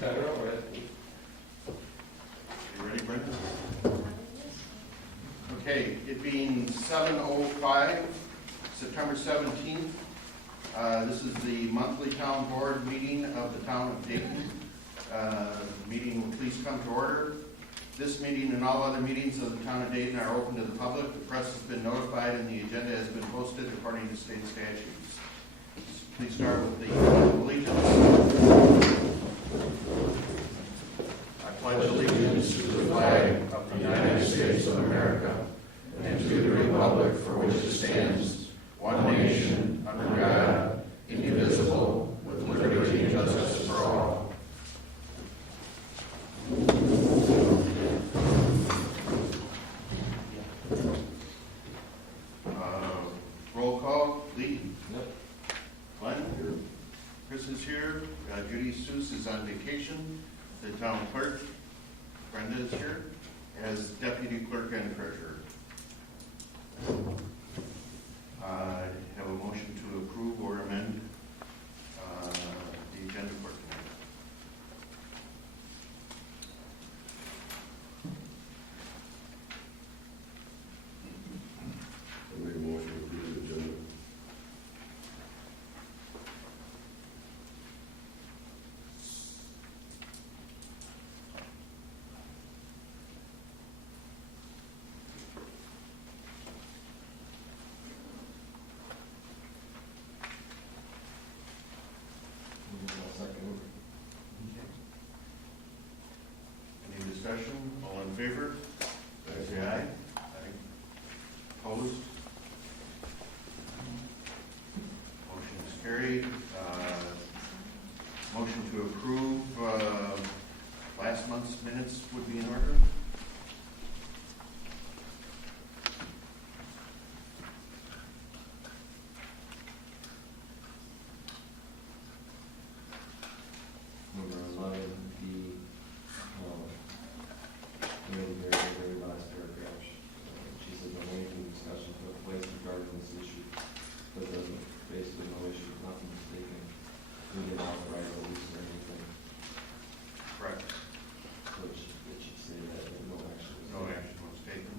You ready, Brenda? Okay, it being 7:05, September 17th. This is the monthly town board meeting of the town of Dayton. Meeting will please come to order. This meeting and all other meetings of the town of Dayton are open to the public. The press has been notified and the agenda has been posted according to state statutes. Please start with the allegiance. I pledge allegiance to the flag of the United States of America and to the republic for which it stands, one nation, under God, indivisible, with liberty and justice for all. Roll call. Lee? Yep. Glenn? Here. Chris is here. Judy Seuss is on vacation. The town clerk, Brenda, is here as deputy clerk and treasurer. I have a motion to approve or amend the agenda for tonight. I make a motion to approve the agenda. Any discussion? All in favor? Say aye. Opposed? Motion is carried. Motion to approve last month's minutes would be in order. Number 11, the very last paragraph. She said no lengthy discussion took place regarding this issue, but basically no issue, nothing was taken. We didn't authorize a lease or anything. Correct. So it should say that no action was No taken. action was taken.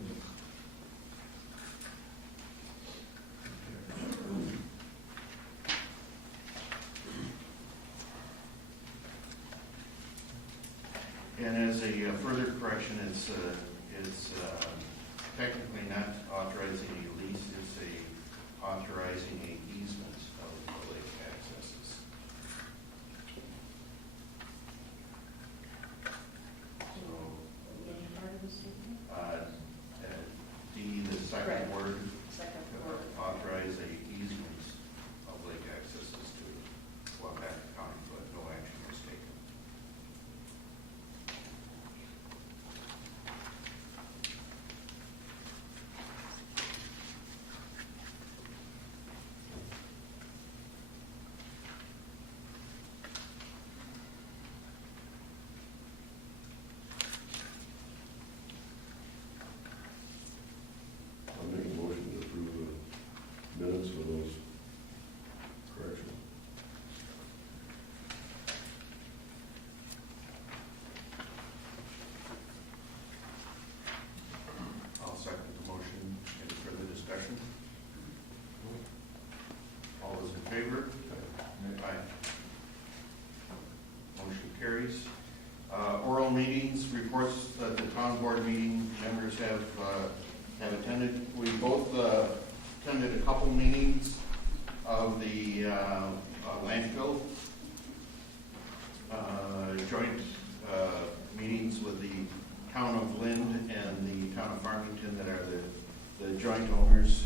And as a further correction, it's technically not authorizing a lease, it's authorizing a easement of the lake accesses. D, the second word, authorize a easement of lake accesses to Waback County, but no action was taken. I'll make a motion to approve the minutes for those corrections. I'll second the motion. Any further discussion? All those in favor? Aye. Motion carries. Oral meetings, reports that the town board meeting members have attended. We both attended a couple meetings of the landfill, joint meetings with the town of Lynn and the town of Farmington that are the joint owners.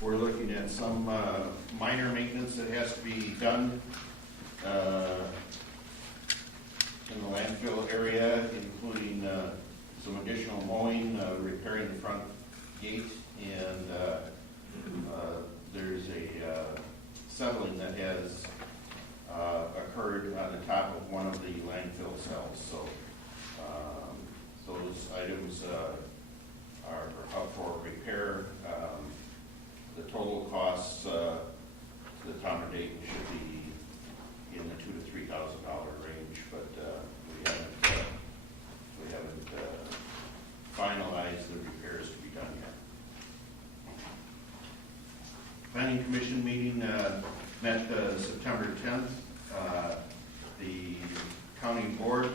We're looking at some minor maintenance that has to be done in the landfill area, including some additional mowing, repairing the front gate, and there's a settling that has occurred on the top of one of the landfill cells. So those items are up for repair. The total costs to the town of Dayton should be in the $2,000 to $3,000 range, but County Board,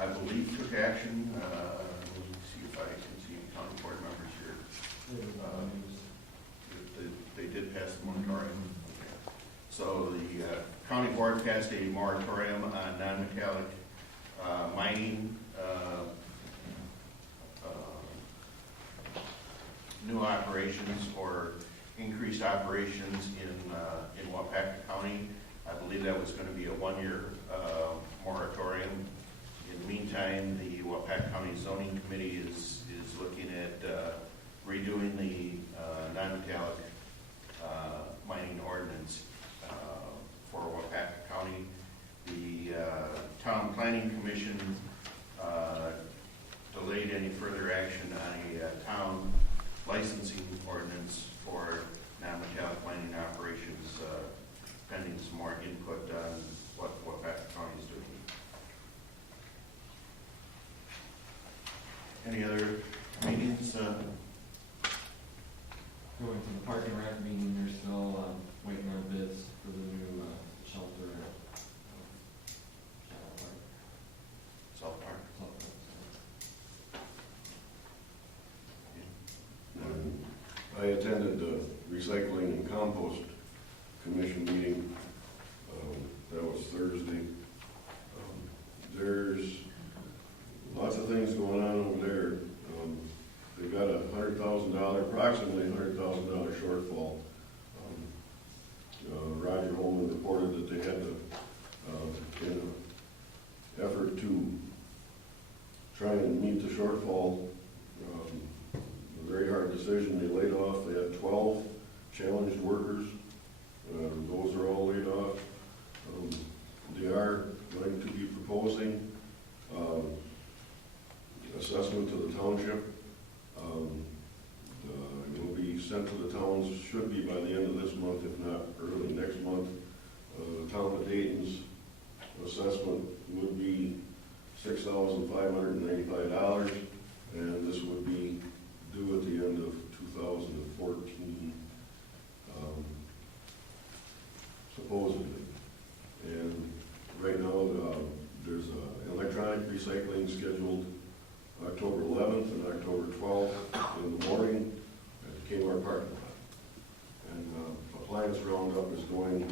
I believe, took action. Let me see if I can see any county board members here. They did pass the moratorium. Okay. So the county board passed a moratorium on non-metallic mining, new operations or increased operations in Wapaka County. I believe that was going to be a one-year moratorium. In the meantime, the Wapaka County Zoning Committee is looking at redoing the non-metallic mining ordinance for Wapaka County. The Town Planning Commission delayed any further action on a town licensing ordinance for non-metallic mining operations, pending some more input on what Wapaka County is doing. Any other meetings? Going to the park and rec meeting, they're still waiting on bids for the new shelter at South Park. I attended the Recycling and Compost Commission meeting. That was Thursday. There's lots of things going on over there. They've got approximately $100,000 shortfall. Roger Holman reported that they had to, in an effort to try and meet the shortfall, a very hard decision. They laid off. They had 12 challenged workers. Those are all laid off. They are going to be proposing assessment to the township. It will be sent to the towns, should be by the end of this month, if not early next month. The town of Dayton's assessment would be $6,595, and this would be due at the end of 2014, supposedly. And right now, there's electronic recycling scheduled October 11th and October 12th in the morning at the Kmart parking lot. And appliance roundup is going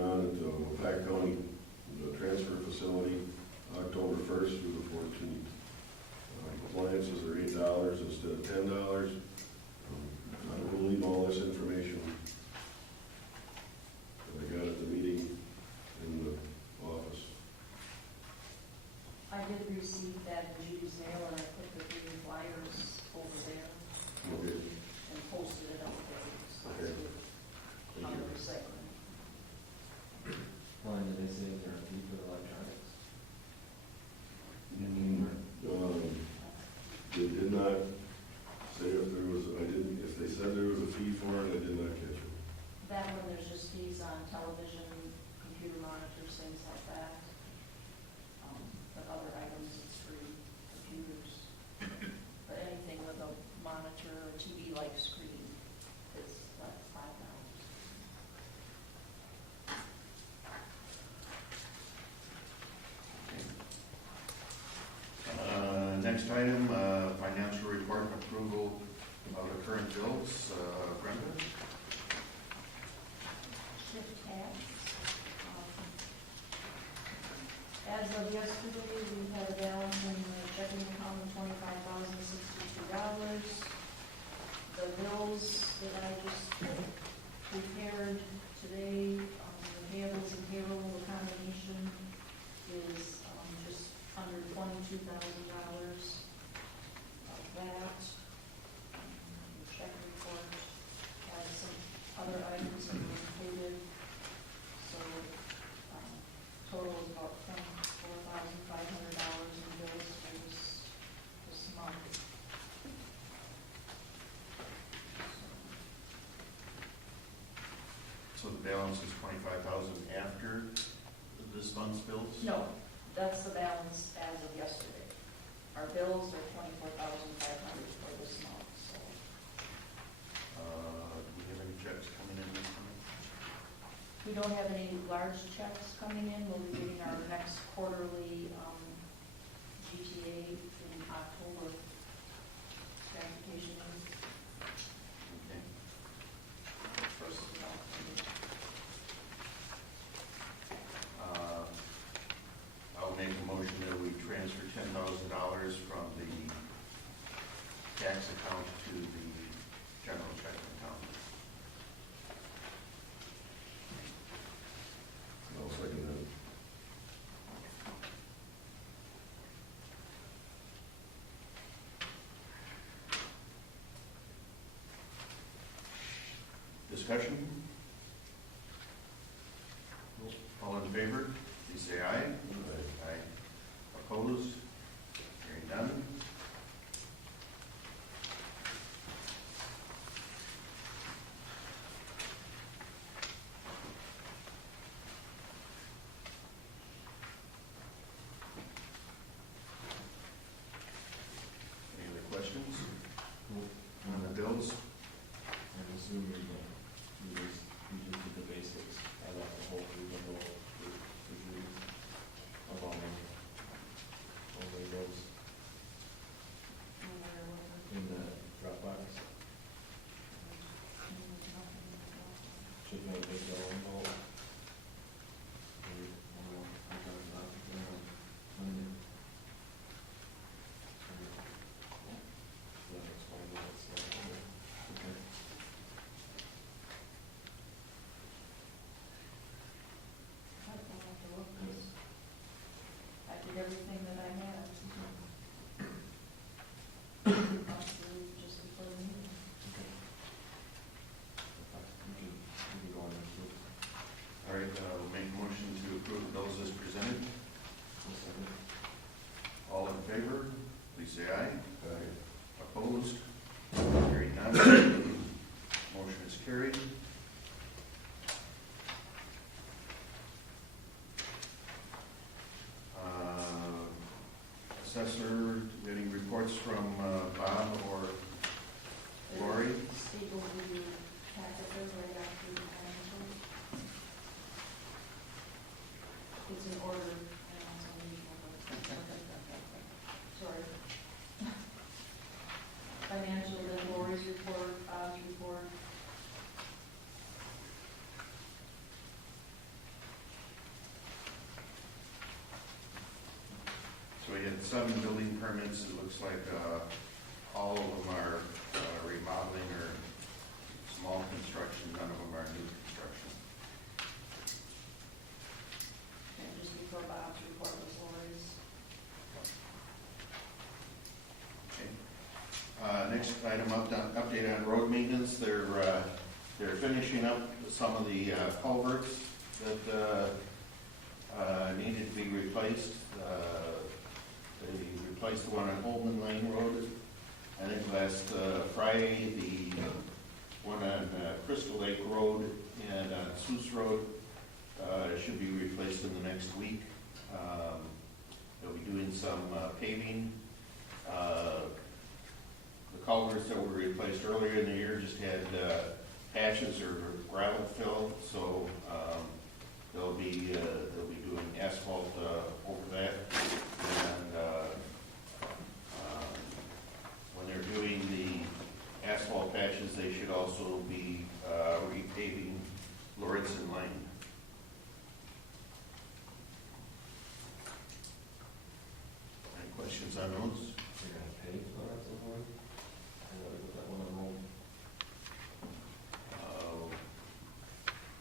on at the Wapaka County, the transfer facility, October 1st through the 14th. Appliances are $8 instead of $10. I will leave all this information that I got at the meeting in the office. I did receive that in Judy's mail, and I put the green flyers over there Okay. and posted it up there. So Okay. it's on the recycling. How long did they say they're a fee for the electronics? They did not say if they said there was a fee for it, I did not catch it. That one, there's just fees on television, computer monitors, things like that. But other items, it's free, computers. But anything with a monitor or TV-like screen is like $5. Next item, financial report and approval of the current bills. Brenda? Shift tax. As of yesterday, we had a balance in the checking account of $25,062. The bills that I just prepared today, the payables and payroll, the combination is just under $22,000 of that. The check report has some other items that were included. So total is about $24,500 in bills for this month. So the balance is $25,000 after this month's bills? No, that's the balance as of yesterday. Our bills are $24,500 for this month, so. Do we have any checks coming in this month? We don't have any large checks coming in. We'll be getting our our next quarterly GTA in October. Transportation is Okay. first of all. I'll make a motion that we transfer $10,000 from the tax account to the general checking account. I'll second that. Discussion? All in favor, please say aye. Aye. Opposed? Hearing none. Any other questions on the bills? I'm assuming that you just did the basics. I left the whole thing of all only those in the Dropbox. Should have a big yellow envelope. I did everything that I had. Just before the meeting. All right, we'll make a motion to approve the bills as presented. All in favor, please say aye. Aye. Opposed? Carried none. Motion is carried. Assessor, getting reports from Bob or Lori? Steve will do your packet there right after the financial. It's in order, and it's unusual, but, sorry. Financial, then Lori's report, Bob's report. So we had 7 building permits. It looks like all of them are remodeling or small construction. None of them are new construction. And just before Bob's report was Lori's. Okay. Next item, update on road maintenance. They're finishing up some of the culverts that needed to be replaced. They replaced the one on Holman Lane Road. I think last Friday, the one on Crystal Lake Road and on Seuss Road should be replaced in the next week. They'll be doing some paving. The culverts that were replaced earlier in the year just had patches or gravel fill, so they'll be doing asphalt over that. And when they're doing the asphalt patches, they should also be repaving Lauritsen Lane. Any questions on those? You're gonna pay for that somewhere? I know we put that one on hold.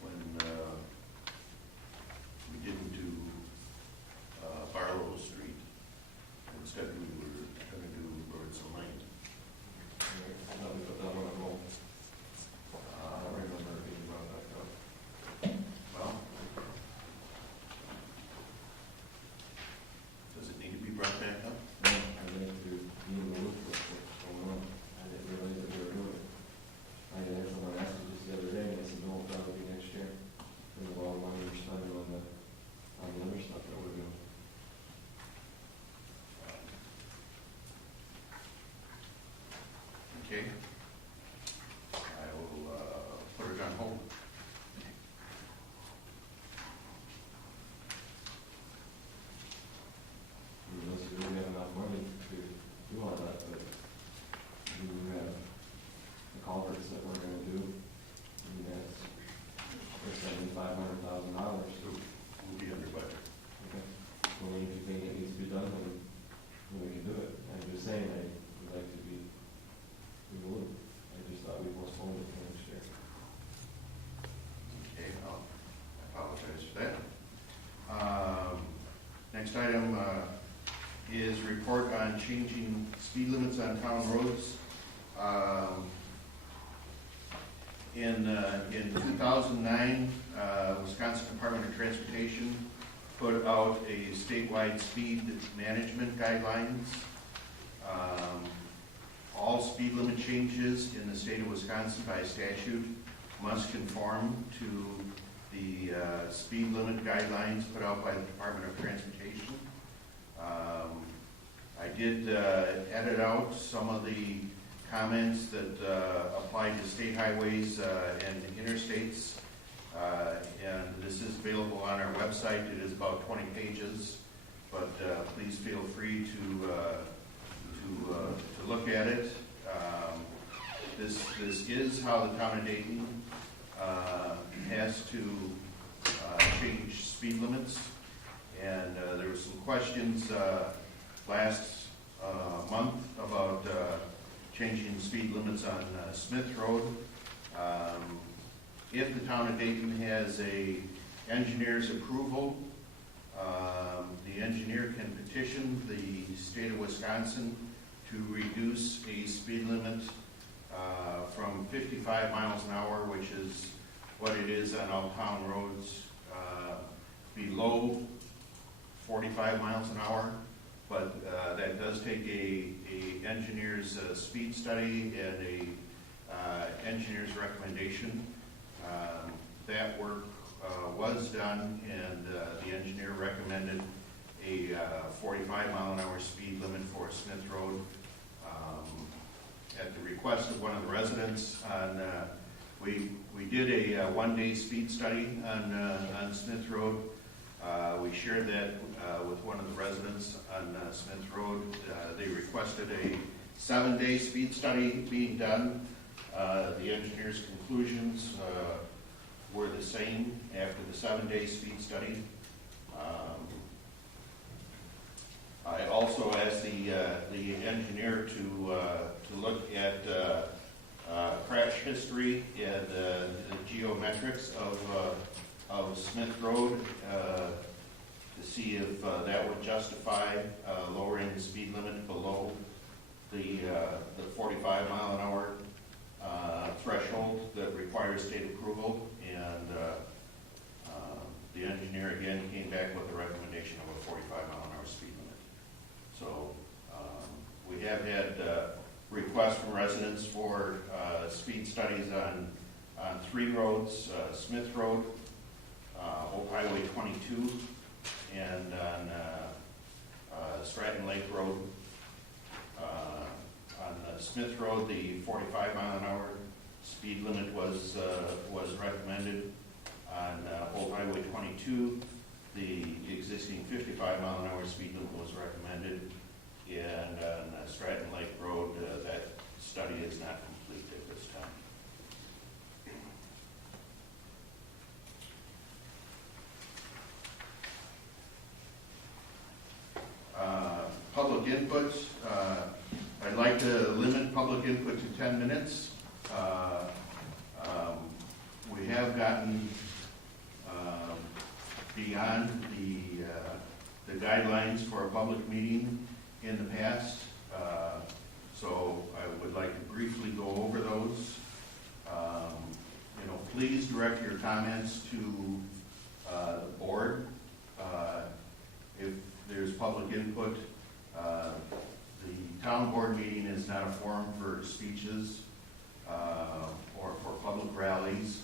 When we didn't do Barlow Street, instead we were going to do Lauritsen Lane. I know we put that one on hold. I don't remember it being brought back up. Well, does it need to be brought back up? I think Next item is report on changing speed limits on town roads. In 2009, Wisconsin Department of Transportation put out a statewide speed management guidelines. All speed limit changes in the state of Wisconsin by statute must conform to the speed limit guidelines put out by the Department of Transportation. I did edit out some of the comments that apply to state highways and interstates, and this is available on our website. It is about 20 pages, but please feel free to look at it. This is how the town of Dayton has to change speed limits, and there were some questions last month about changing speed limits on Smith Road. If the town of Dayton has a engineer's approval, the engineer can petition the state of Wisconsin to reduce a speed limit from 55 miles an hour, which is what it is on all town roads, below 45 miles an hour. But that does take a engineer's speed study and a engineer's recommendation. That work was done, and the engineer recommended a 45 mile an hour speed limit for Smith Road. At the request of one of the residents, we did a one-day speed study on Smith Road. We shared that with one of the residents on Smith Road. They requested a 7-day speed study being done. The engineer's conclusions were the same after the 7-day speed study. I also asked the engineer to look at crash history and the geometrics of Smith Road to see if that would justify lowering the speed limit below the 45 mile an hour threshold that requires state approval. And the engineer again came back with a recommendation of a 45 mile an hour speed limit. So we have had requests from residents for speed studies on 3 roads: Smith Road, Old Highway 22, and on Stratton Lake Road. On Smith Road, the 45 mile an hour speed limit was recommended. On Old Highway 22, the existing 55 mile an hour speed limit was recommended. And on Stratton Lake Road, that study is not complete at this time. Public input. I'd like to limit public input to 10 minutes. We have gotten beyond the guidelines for a public meeting in the past, so I would like to briefly go over those. Please direct your comments to the board. If there's public input, the town board meeting is not a forum for speeches or for public rallies.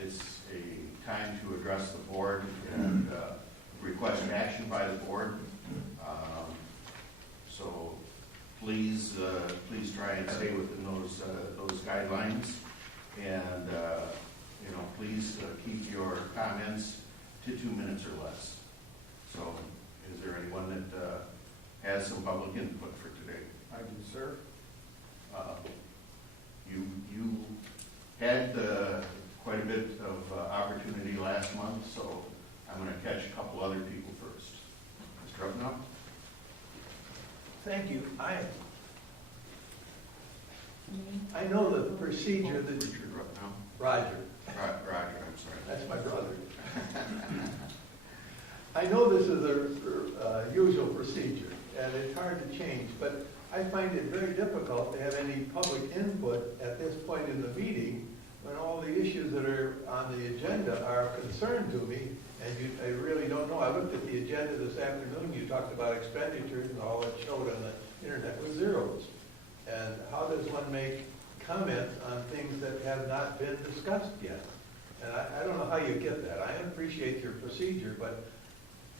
It's a time to address the board and request action by the board. So please try and stay within those guidelines, and please keep your comments to 2 minutes or less. So, is there anyone that has some public input for today? I do, sir. You had quite a bit of opportunity last month, so I'm going to catch a couple other people first. Mr. Upnow? Thank you. I know the procedure that Richard Upnow? Roger, Roger, I'm sorry. that's my brother. I know this is a usual procedure, and it's hard to change, but I find it very difficult to have any public input at this point in the meeting when all the issues that are on the agenda are a concern to me, and I really don't know. I looked at the agenda this afternoon, you talked about expenditures, and all it showed on the internet was zeros. And how does one make comments on things that have not been discussed yet? And I don't know how you get that. I appreciate your procedure, but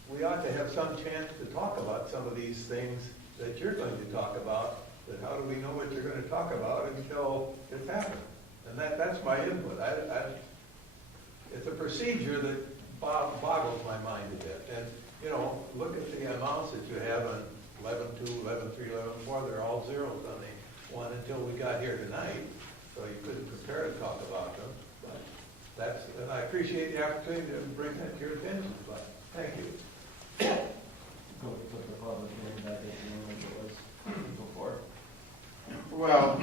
we ought to have some chance to talk about some of these things that you're going to talk about, but how do we know what you're going to talk about until it's happened? And that's my input. It's a procedure that boggles my mind a bit. And, you know, look at the amounts that you have on 11.2, 11.3, 11.4. They're all zeros on the one until we got here tonight, so you couldn't prepare to talk about them. But and I appreciate the opportunity to bring that to your attention, but thank you. Go put the public hearing back at the moment it was before. Well,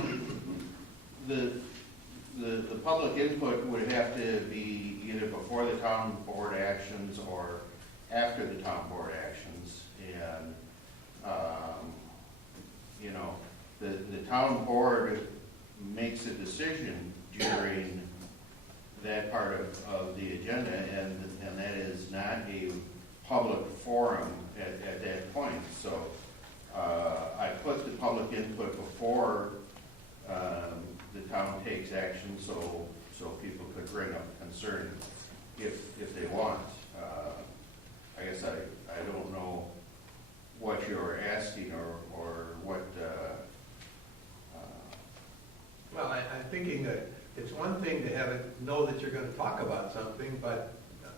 the public input would have to be either before the town board actions or after the town board actions. And, you know, the town board makes a decision during that part of the agenda, and that is not a public forum at that point. So I put the public input before the town takes action, so people could bring up concern if they want. I guess I don't know what you're asking or what. Well, I'm thinking that it's one thing to have it know that you're going to talk about something, but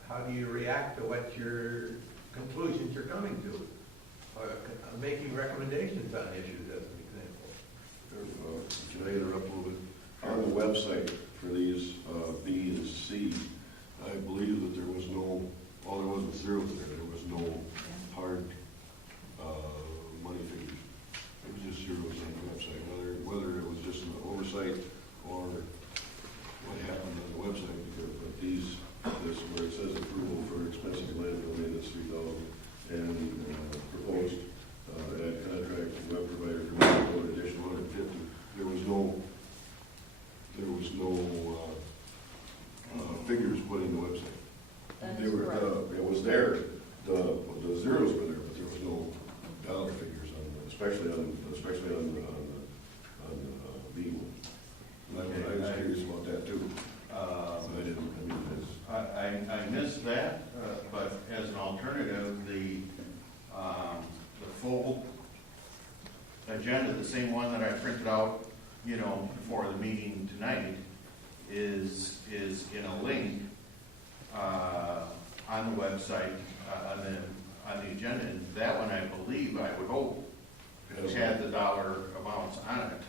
how do you react to what your conclusions you're coming to? Or making recommendations on issues, as an example. Can I interrupt a little bit? On the website for these B and C, I believe that there was no, all there was zeros there. There was no hard money figures. It was just zeros on the website. Whether it was just an oversight or what happened on the website, because but this where it says approval for expensive landfill maintenance 3,000 and proposed add contract to web provider for additional 150. There was no figures put in the website. That They is were, correct. it was there, the zeros were there, but there was no dollar figures on, especially on B one. I was curious about that too. I missed that, but as an alternative, the full agenda, the same one that I printed out, you know, for the meeting tonight, is in a link on the website, on the agenda. And that one, I believe, I would hope, had the dollar amounts on it.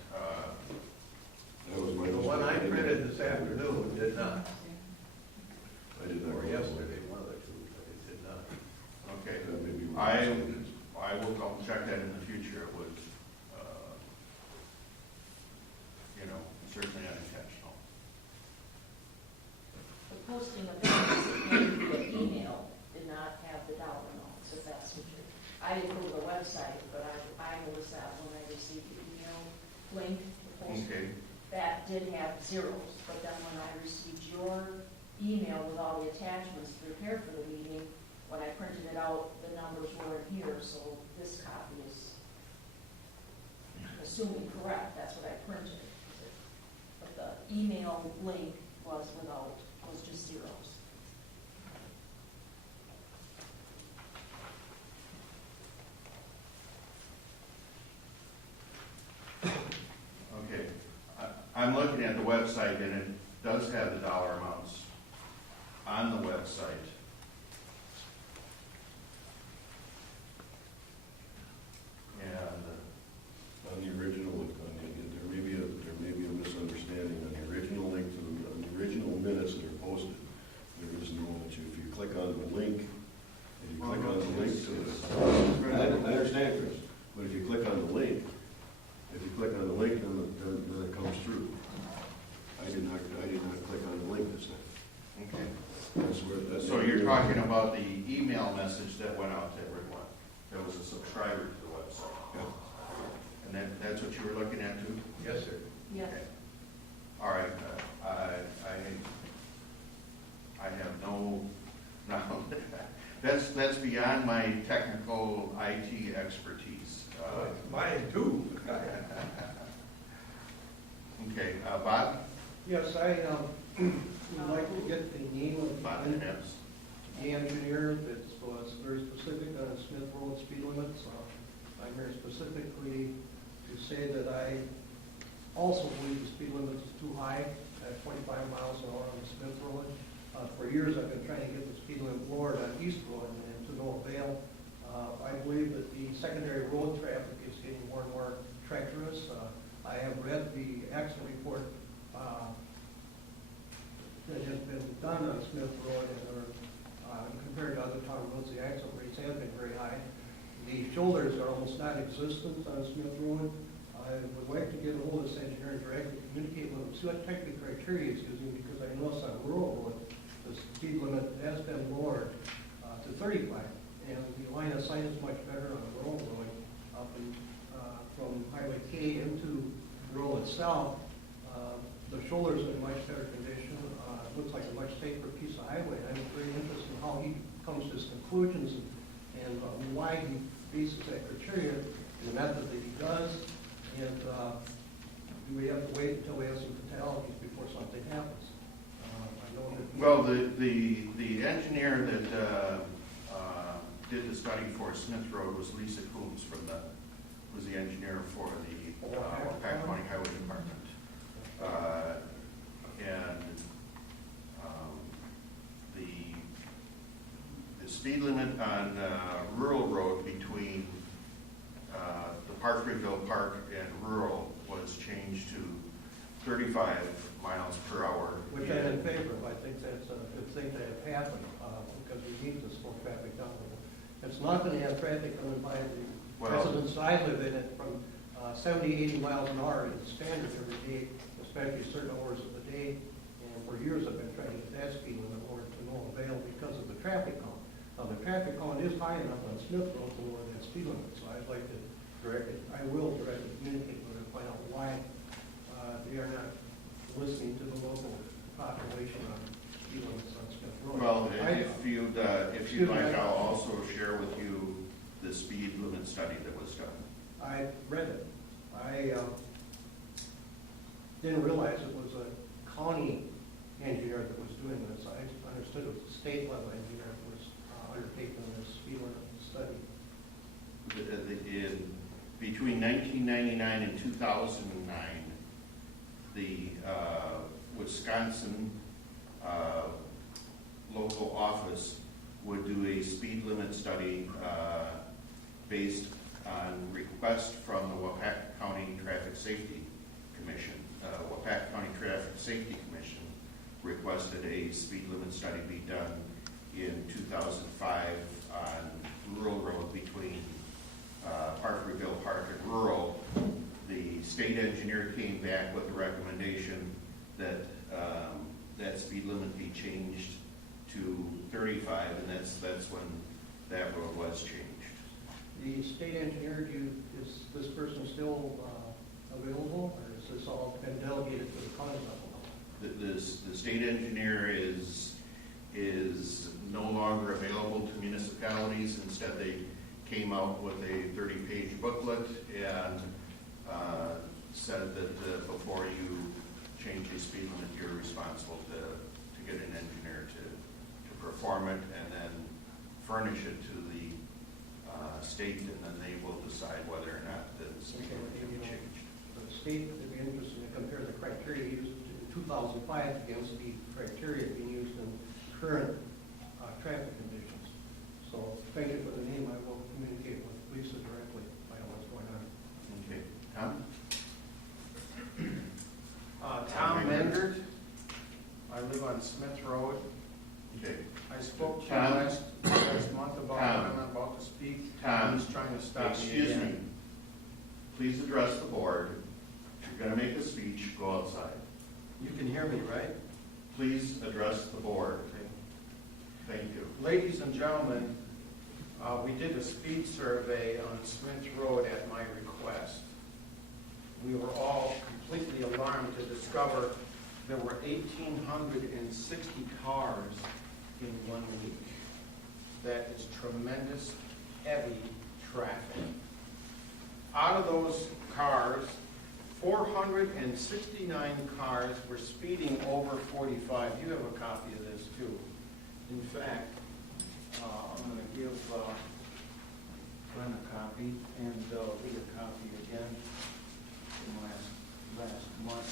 That was my. The one I printed this afternoon did not. I did not. Or yesterday, one of the two, but it did not. Okay. That may be. I will double check that in the future. It was, you know, certainly unintentional. The posting of it via email did not have the dollar amounts, if that's what you're, I didn't go to the website, but I noticed that when I received the email link, the post, Okay. that did have zeros. But then when I received your email with all the attachments prepared for the meeting, when I printed it out, the numbers weren't here, so this copy is assuming correct. That's what I printed. But the email link was just zeros. Okay. I'm looking at the website, and it does have the dollar amounts on the website. And On the original, there may be a misunderstanding on the original link to on the original minutes that are posted. There is no, if you click on the link, and you click on the link to it. I understand, Chris, but if you click on the link, then it comes through. I did not click on the link this time. okay. That's where, that's. So you're talking about the email message beyond my technical IT expertise. Mine too. Okay, Bob? Yes, I would like to get the name of Bob the Hibbs. engineer that was very specific on Smith Road speed limits. I'm here specifically to say that I also believe the speed limit is too high at 25 miles an hour on the Smith Road. For years, I've been trying to get the speed limit lowered on East Road, and to no avail. I believe that the secondary road traffic is getting more and more treacherous. I have read the accident report that has been done on Smith Road, and compared to other town roads, the accident rates have been very high. The shoulders are almost non-existent on Smith Road. I would like to get a hold of this engineer and directly communicate with him, see what technical criteria he's using, because I noticed on rural road, the speed limit has been lowered to 35, and the line of sight is much better on the rural road up in, from Highway K into the road itself. The shoulders are in much better condition. It looks like a much safer piece of highway. I'm very interested in how he comes to his conclusions and why he bases that criteria in the method that he does. And do we have to wait until we have some fatalities before something happens? I know that. Well, the engineer that did the study for Smith Road was Lisa Coombs was the engineer for the Wapak County Highway Department. And the speed limit on rural road between the Parkville Park and rural was changed to 35 miles per hour. Which I'm in favor of. I think that's a good thing to have happen, because we need to slow traffic down. It's not going to have traffic coming by the residents I live in it from 70, 80 miles an hour is standard every day, especially certain hours of the day. And for years I've been trying to get that speed limit lowered to no avail because of the traffic count. Now the traffic count is high enough on Smith Road to lower that speed limit, so I'd like to I will directly communicate with her to find out why they are not listening to the local population on speed limits on Smith Road. Well, if you'd like, I'll also share with you the speed limit study that was done. I read it. I didn't realize it was a county engineer that was doing this. I understood it was a state level engineer that was undertaking this speed limit study. Between 1999 and 2009, the Wisconsin local office would do a speed limit study based on request from the Wapak County Traffic Safety Commission. Wapak County Traffic Safety Commission requested a speed limit study be done in 2005 on rural road between Parkville Park and rural. The state engineer came back with a recommendation that that speed limit be changed to 35, and that's when that road was changed. The state engineer, is this person still available, or has this all been delegated to the county level? The state engineer is no longer available to municipalities. Instead, they came out with a 30-page booklet and said that before you change the speed limit, you're responsible to get an engineer to perform it and then furnish it to the state, and then they will decide whether or not the speed limit can be changed. The state would be interested to compare the criteria used in 2005 against the criteria being used in current traffic conditions. So thank you for the name. I will communicate with Lisa directly, find out what's going on. Okay, Tom? Tom Mendert. I live on Smith Road. Okay. I spoke to you Tom? last month about Tom? when I'm about to speak. Tom? He's trying to stop me Excuse again. me. Please address the board. If you're going to make a speech, go outside. You can hear me, right? Please address the board. Thank you. Ladies and gentlemen, we did a speed survey on Smith Road at my request. We were all completely alarmed to discover there were 1,860 cars in 1 week. that is tremendous, heavy traffic. Out of those cars, 469 cars were speeding over 45. You have a copy of this too. In fact, I'm going to give Glenn a copy, and read a copy again from last month.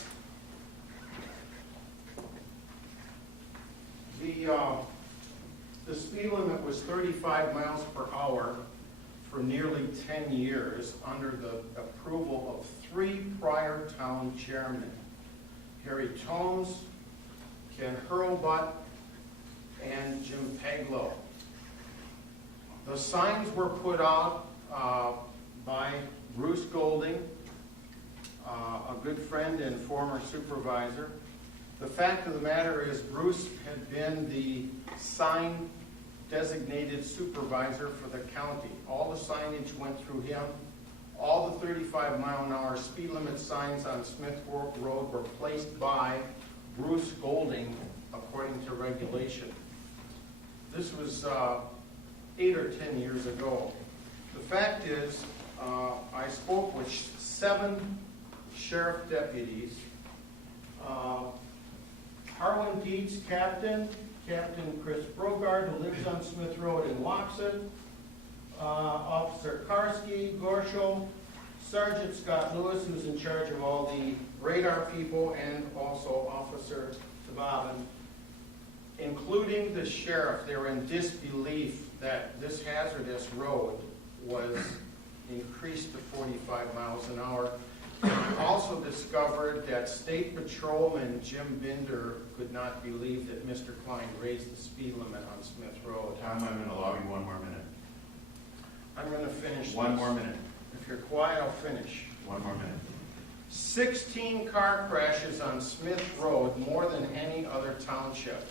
The speed limit was 35 miles per hour for nearly 10 years under the approval of 3 prior town chairmen, Harry Tomes, Ken Hurlbut, and Jim Peglow. The signs were put out by Bruce Golding, a good friend and former supervisor. The fact of the matter is Bruce had been the sign designated supervisor for the county. All the signage went through him. All the 35-mile-an-hour speed limit signs on Smith Road were placed by Bruce Golding according to regulation. This was 8 or 10 years ago. The fact is, I spoke with 7 sheriff deputies. Harlan Deeds, Captain Chris Brogard, who lives on Smith Road in Waxet, Officer Karski, Gorshall, Sergeant Scott Lewis, who's in charge of all the radar people, and also Officer Tababin. Including the sheriff, they were in disbelief that this hazardous road was increased to 45 miles an hour. I also discovered that State Patrolman Jim Binder could not believe that Mr. Klein raised the speed limit on Smith Road. Tom, I'm going to allow you 1 more minute. I'm going to finish this. 1 more minute. If you're quiet, I'll finish. 1 more minute. 16 car crashes on Smith Road, more than any other township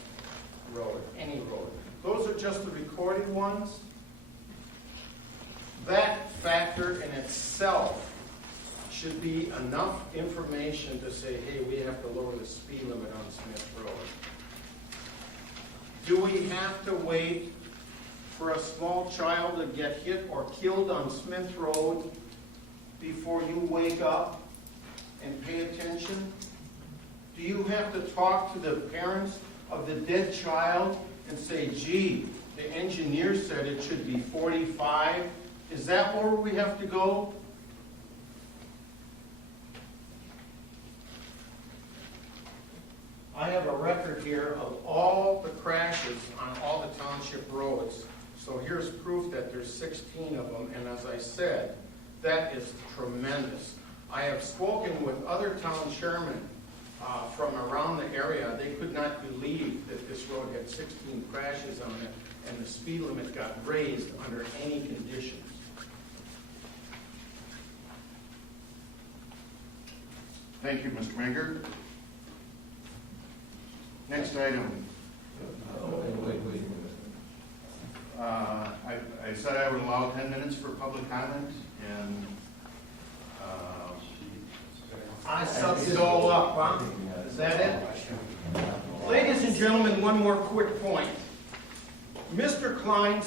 road, any road. Those are just the recorded ones. That factor in itself should be enough information to say, hey, we have to lower the speed limit on Smith Road. Do we have to wait for a small child to get hit or killed on Smith Road before you wake up and pay attention? Do you have to talk to the parents of the dead child and say, gee, the engineer said it should be 45? Is that where we have to go? I have a record here of all the crashes on all the township roads. So here's proof that there's 16 of them, and as I said, that is tremendous. I have spoken with other town chairmen from around the area. They could not believe that this road had 16 crashes on it, and the speed limit got raised under any conditions. Thank you, Mr. Menger. Next item. Wait. I said I would allow 10 minutes for public comment, and I sucked it all up, huh? Is that it? Ladies and gentlemen, one more quick point. Mr. Klein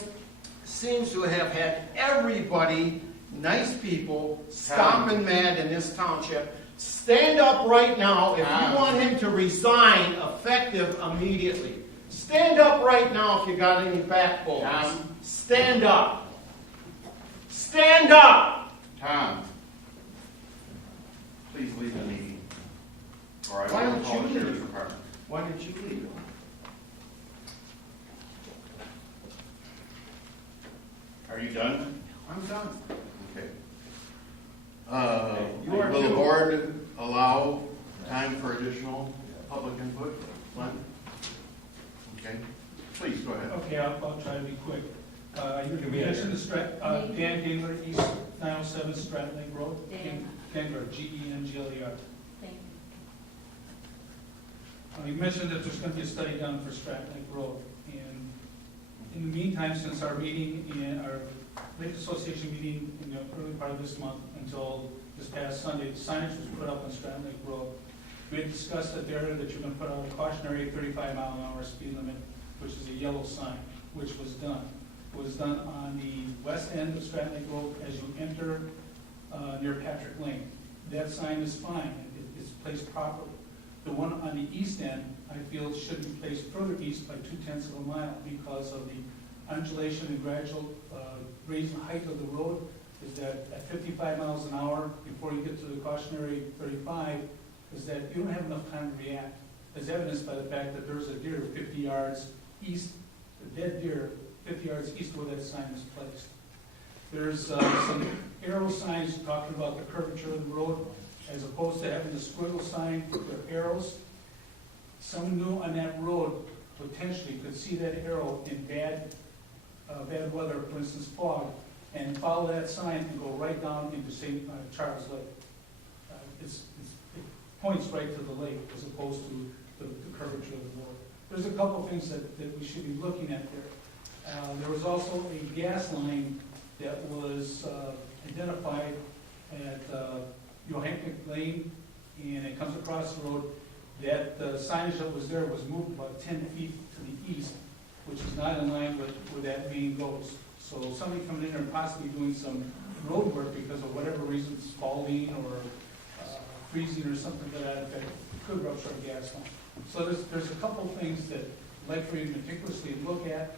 seems to have had everybody, nice people, stomping mad in this township. Stand up right now if you want him to resign effective immediately. Stand up right now if you got any backbone. Tom. Stand up. Stand up! Tom, please leave the meeting, or I Why will don't call the you sheriff's leave? department. Why did you leave? Are you done? I'm done. Okay. You are Will the too. board allow time for additional public input? Glenn? Okay, please, go ahead. Okay, I'll try to be quick. You mentioned the Dan Gengler, East 907 Stratton Lake Road. Dan. Gengler, G-E-N-G-L-E-R. Thank you. You mentioned that there's going to be a study done for Stratton Lake Road. And in the meantime, since our meeting, our Lake Association meeting in the early part of this month until this past Sunday, the signage was put up on Stratton Lake Road. We had discussed that there that you're going to put out a cautionary 35-mile-an-hour speed limit, which is a yellow sign, which was done. was done on the west end of Stratton Lake Road as you enter near Patrick Lane. That sign is fine, it's placed properly. The one on the east end, I feel should be placed further east by 0.2 of a mile because of the undulation and gradual raise in height of the road. Is that at 55 miles an hour, before you get to the cautionary 35, is that you don't have enough time to react, as evidenced by the fact that there's a deer 50 yards east, a dead deer 50 yards east of where that sign is placed. There's some arrow signs talking about the curvature of the road, as opposed to having the squiggle sign with arrows. Someone new on that road potentially could see that arrow in bad weather, for instance fog, and follow that sign and go right down into St. Charles Lake. It points right to the lake as opposed to the curvature of the road. There's a couple things that we should be looking at there. There was also a gas line that was identified at Johannick Lane, and it comes across the road. That signage that was there was moved about 10 feet to the east, which is not in line with where that main goes. So somebody coming in there and possibly doing some road work because of whatever reason, spalling or freezing or something to that effect, could rupture a gas line. So there's a couple things that I'd like for you to meticulously look at.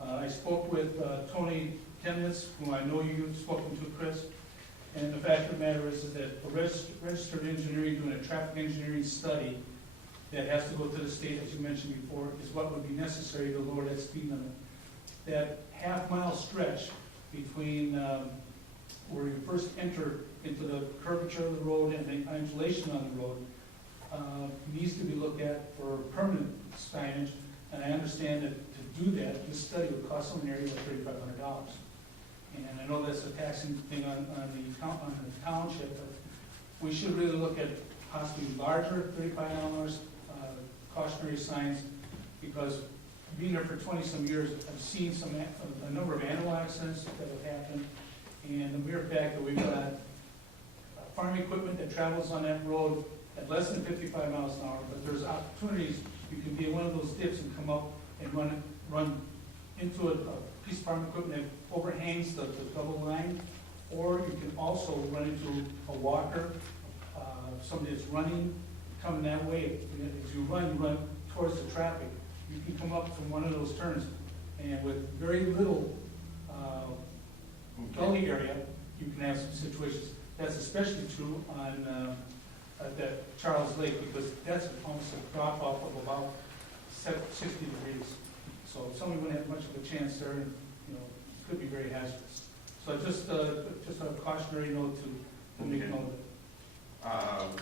I spoke with Tony Temnitz, who I know you've spoken to, Chris, and the fact of the matter is that a registered engineer doing a traffic engineering study that has to go to the state, as you mentioned before, is what would be necessary to lower that speed limit. That half-mile stretch between where you first enter into the curvature of the road and the undulation on the road needs to be looked at for permanent signage, and I understand that to do that, this study would cost someone in the area of $3,500. And I know that's a taxing thing on the township, but we should really look at possibly larger $35 cautionary signs, because being there for 20-some years, I've seen a number of animal accidents that have happened, and the mere fact that we've got farm equipment that travels on that road at less than 55 miles an hour, but there's opportunities, you can be in one of those dips and come up and run into a piece of farm equipment that overhangs the double line, or you can also run into a walker, somebody that's running, coming that way. As you run towards the traffic, you can come up from one of those turns, and with very little gully area, you can have some situations. That's especially true on that Charles Lake, because that's almost a drop off of about 60 degrees. So somebody wouldn't have much of a chance there, and it could be very hazardous. So just a cautionary note to make note of it.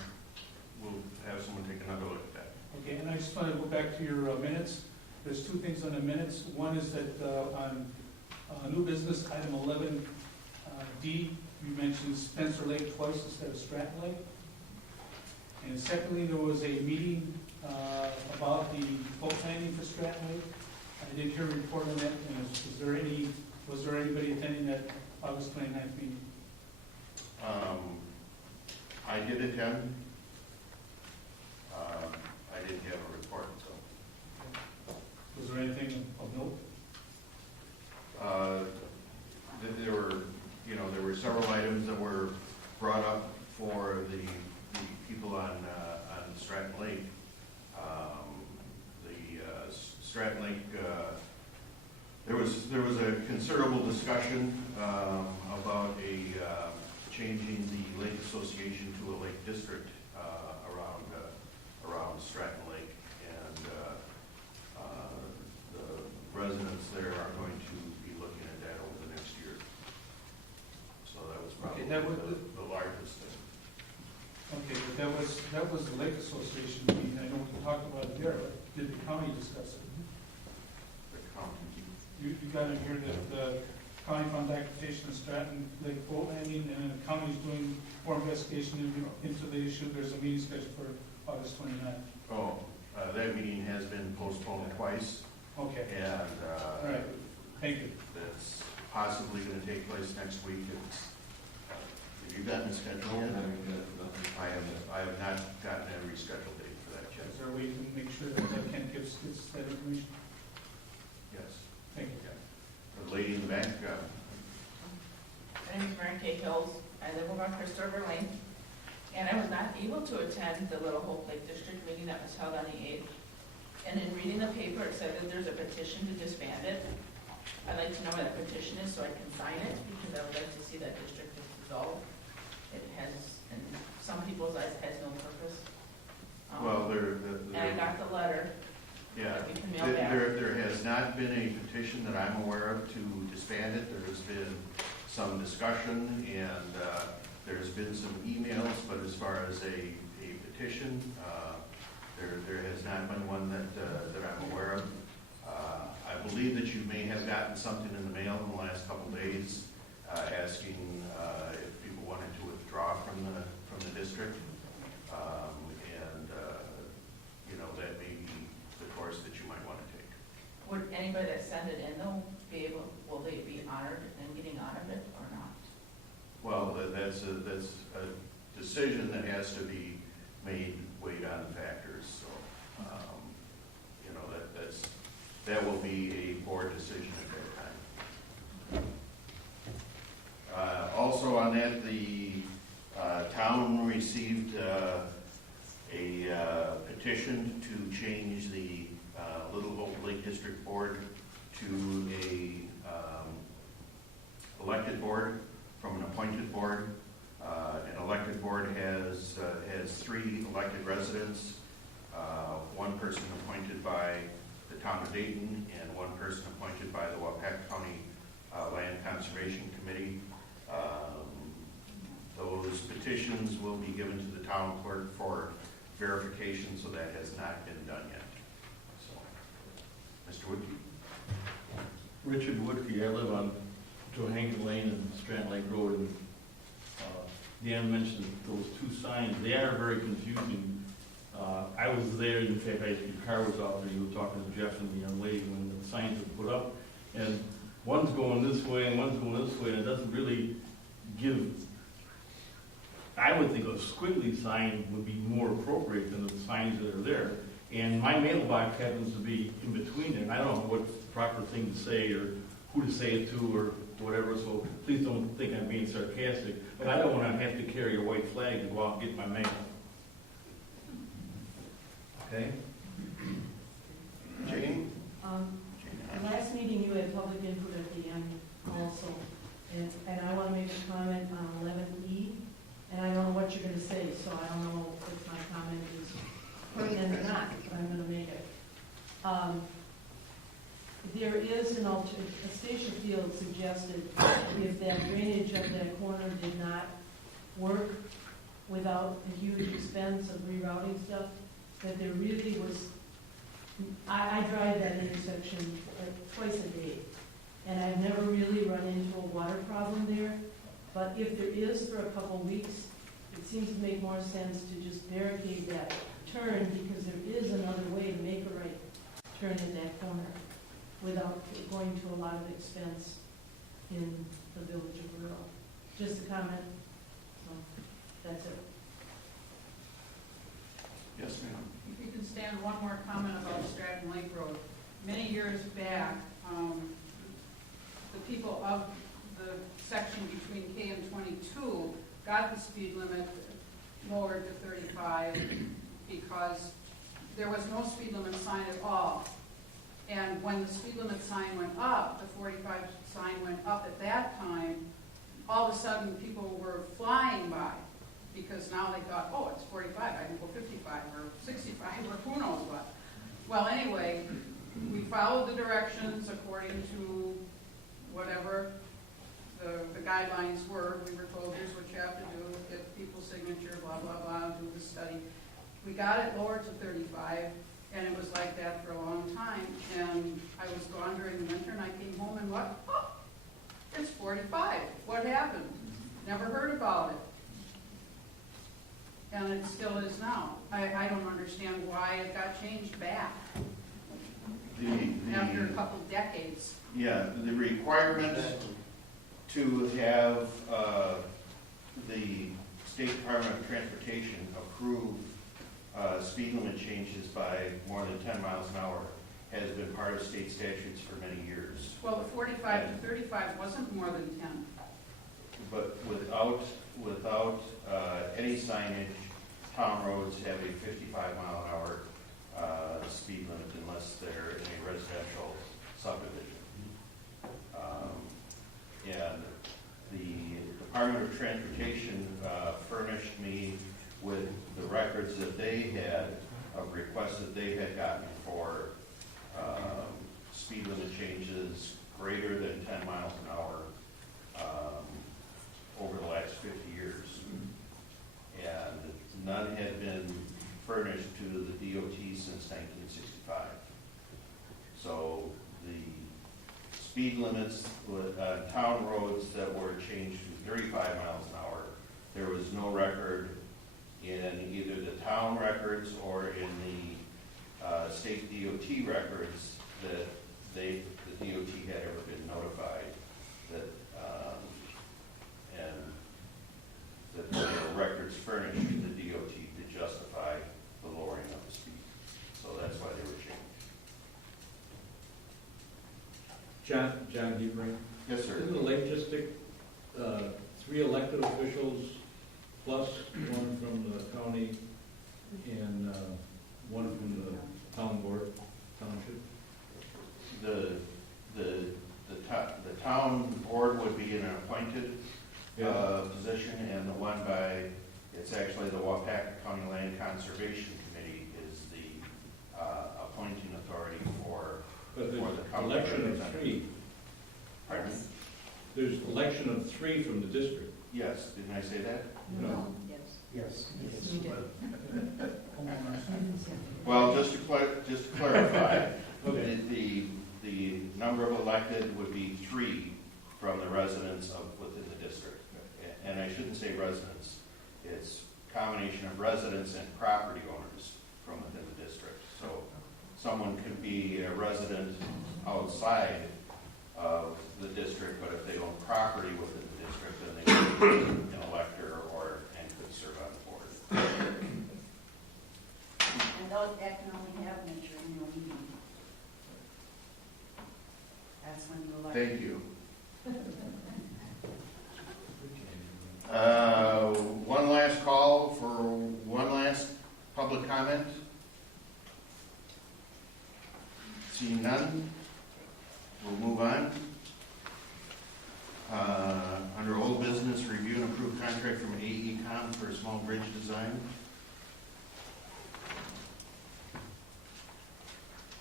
We'll have someone take another look at that. Okay, and I just want to go back to your minutes. There's two things on the minutes. One is that on new business, item 11D, you mentioned Spencer Lake twice instead of Stratton Lake. And secondly, there was a meeting about the boat landing for Stratton Lake. I did hear a report on that, and was there anybody attending that August 29th meeting? I did attend. I didn't have a report, so. Was there anything of note? There were several items that were brought up for the people on Stratton Lake. Stratton Lake, there was a considerable discussion about changing the lake association to a lake district around Stratton Lake, and the residents there are going to be looking at that over the next year. So that was probably the largest thing. Okay, but that was the Lake Association meeting. I know we talked about it there, but did the county discuss it? The county. You got to hear that the county found documentation of Stratton Lake boat landing, and the county's doing more investigation into the issue. There's a meeting scheduled for August 29th. Oh, that meeting has been postponed twice, Okay, and all right, thank you. that's possibly going to take place next week. Have you gotten a schedule No, yet? I haven't got nothing. I have not gotten a rescheduled date for that yet. Is there a way to make sure that Kent gets that information? Yes. Thank you. For the the lady in the back, My name is Mary Kay Hills. I live over on Christopher Lane. And I was not able to attend the Little Hope Lake District meeting that was held on the 8th. And in reading the paper, it said that there's a petition to disband it. I'd like to know what that petition is so I can sign it, because I would like to see that district dissolved. It has, in some people's eyes, has no purpose. well, And I got the letter yeah. that we can mail back. There has not been a petition that I'm aware of to disband it. There has been some discussion and there's been some emails, but as far as a petition, there has not been one that I'm aware of. I believe that you may have gotten something in the mail in the last couple of days asking if people wanted to withdraw from the district. That may be the course that you might want to take. Would anybody that send it in though will they be honored in getting out of it or not? Well, that's a decision that has to be made, weighed on the factors, so, that will be a board decision at that time. Also on that, the town received a petition to change the Little Hope Lake District Board to a elected board from an appointed board. An elected board has 3 elected residents, 1 person appointed by the town of Dayton and 1 person appointed by the Wapak County Land Conservation Committee. Those petitions will be given to the town clerk for verification, so that has not been done yet. So, Mr. Woodkey. Richard Woodkey, I live on Johangen Lane and Strand Lake Road. And, Dan mentioned those 2 signs. They are very confusing. I was there, in fact, your car was out there, you were talking to Jeff and the young lady when the signs were put up. And one's going this way and one's going this way, and it doesn't really give, I would think a squiggly sign would be more appropriate than the signs that are there. And my mailbox happens to be in between there, and I don't know what the proper thing to say or who to say it to or whatever, so please don't think I'm being sarcastic, but I don't want to have to carry a white flag to go out and get my mail. Okay? Jane? The last meeting you had public input at the end also, and I want to make a comment on 11E, and I don't know what you're going to say, so I don't know if my comment is pertinent or not, but I'm going to make it. There is a station field suggested if that drainage of that corner did not work without a huge expense of rerouting stuff, that there really was, I drive that intersection twice a day, and I've never really run into a water problem there, but if there is for a couple weeks, it seems to make more sense to just barricade that turn, because there is another way to make a right turn in that corner without going to a lot of expense in the village of Rural. Just a comment, so that's it. Yes, ma'am. If you can stand one more comment about Stratton Lake Road. Many years back, the people of the section between K and 22 got the speed limit lowered to 35 because there was no speed limit sign at all. And when the speed limit sign went up, the 45 sign went up at that time, all of a sudden people were flying by because now they thought, oh, it's 45, I can go 55 or 65 or who knows what. Well, anyway, we followed the directions according to whatever the guidelines were. We were told, here's what you have to do, get people's signature, blah, blah, blah, do the study. We got it lowered to 35, and it was like that for a long time. And I was gone during the winter, and I came home and what? Oh, it's 45. What happened? Never heard about it. And it still is now. I don't understand why it got changed back after a couple decades. Yeah, the requirement to have the State Department of Transportation approve speed limit changes by more than 10 miles an hour has been part of state statutes for many years. Well, the 45 to 35 wasn't more than 10. But without any signage, town roads have a 55-mile-an-hour speed limit unless they're in a residential subdivision. And the Department of Transportation furnished me with the records that they had of requests that they had gotten for speed limit changes greater than 10 miles an hour over the last 50 years. And none had been furnished to the DOT since 1965. So the speed limits with town roads that were changed to 35 miles an hour, there was no record in either the town records or in the state DOT records that the DOT had ever been notified that and that there were records furnished to the DOT to justify the lowering of the speed. So that's why they were changed. John Hebring. Yes, sir. Isn't the Lake District 3 elected officials plus one from the county and one from the town board, township? The town board would be in an appointed position, and the one by, it's actually the Wapaka County Land Conservation Committee is the appointing authority for But the there's county. election of 3. Pardon? There's election of 3 from the district. Yes, didn't I say that? No. Yes. Well, just to clarify, Okay. the number of elected would be 3 from the residents of within the district. And I shouldn't say residents, it's a combination of residents and property owners from within the district. So someone could be a resident outside of the district, but if they own property within the district, then they could be an elector and could serve on the board. And that can only happen at your annual meeting. That's when you elect. Thank you. One last call for one last public comment. Seeing none, we'll move on. Under old business, review and approve contract from AECOM for a small bridge design.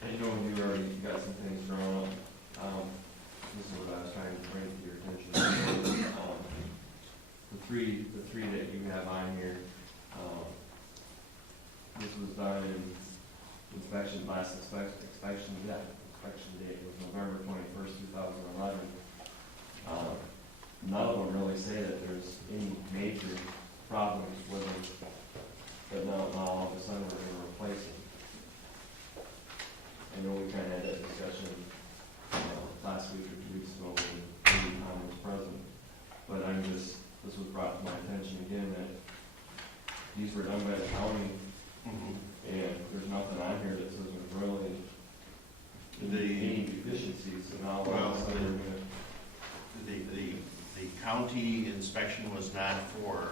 And you know, you already got some things drawn up. This is what I was trying to bring to your attention. The three that you have on here, this was done in inspection date was November 21st, 2011. None of them really say that there's any major problems with them, but now all of a sudden we're going to replace them. I know we kind of had that discussion last week or 2 weeks ago when AECOM was present, but this was brought to my attention again that these were done by the county, and there's nothing on here that says there's really any deficiencies, and all of a sudden The county inspection was not for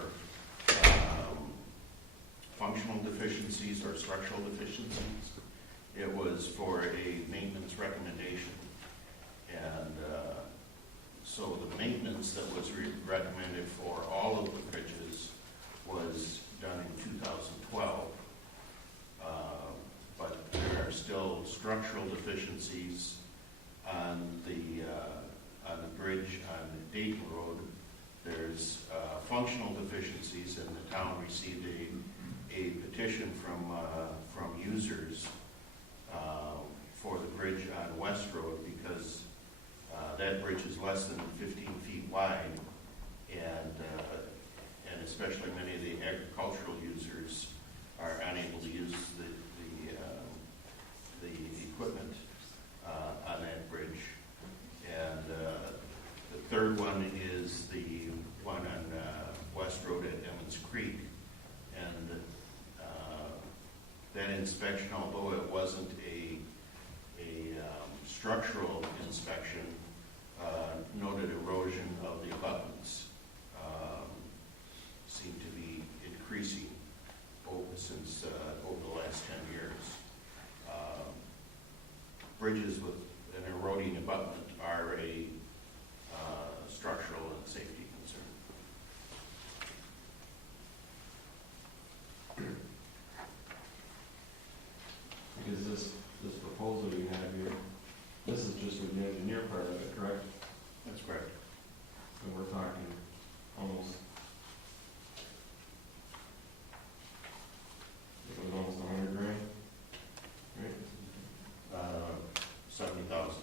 functional deficiencies or structural deficiencies. It was for a maintenance recommendation. And so the maintenance that was recommended for all of the bridges was done in 2012. But there are still structural deficiencies on the bridge on Dayton Road. There's functional deficiencies, and the town received a petition from users for the bridge on West Road because that bridge is less than 15 feet wide, and especially many of the agricultural users are unable to use the equipment on that bridge. And the third one is the one on West Road at Emmons Creek, and that inspection, although it wasn't a structural inspection noted erosion of the abutments seem to be increasing since over the last 10 years. Bridges with an eroding abutment are a structural and safety concern. Because this proposal you have here, this is just with the engineer part of it, correct? That's correct. So we're talking almost, it was almost 100 grand, right? 70,000.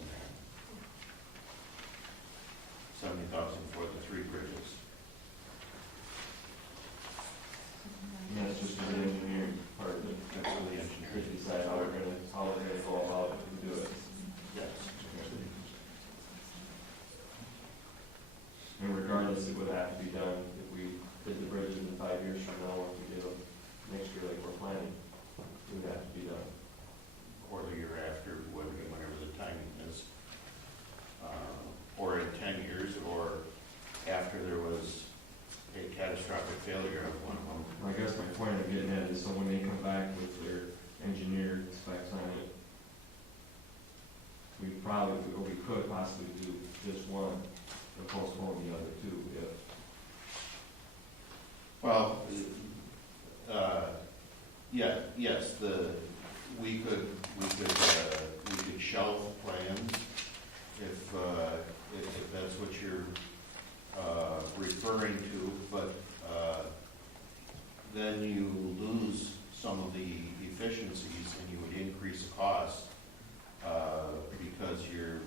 70,000 for the 3 bridges. And that's just for the engineering part of it. That's for the engineers. Could decide how they're gonna go about it and do it. Yes. And regardless, it would have to be done if we did the bridge in 5 years from now, if we did it next year like we're planning, it would have to be done. Or the year after, whenever the timing is. Or in 10 years, or after there was a catastrophic failure of one of them. I guess my point I'm getting at is, so when they come back with their engineered specs on it, we probably, or we could possibly do just one and postpone the other 2 if. Well, yes, we could shelve plans if that's what you're referring to, but then you lose some of the efficiencies and you would increase the cost because you're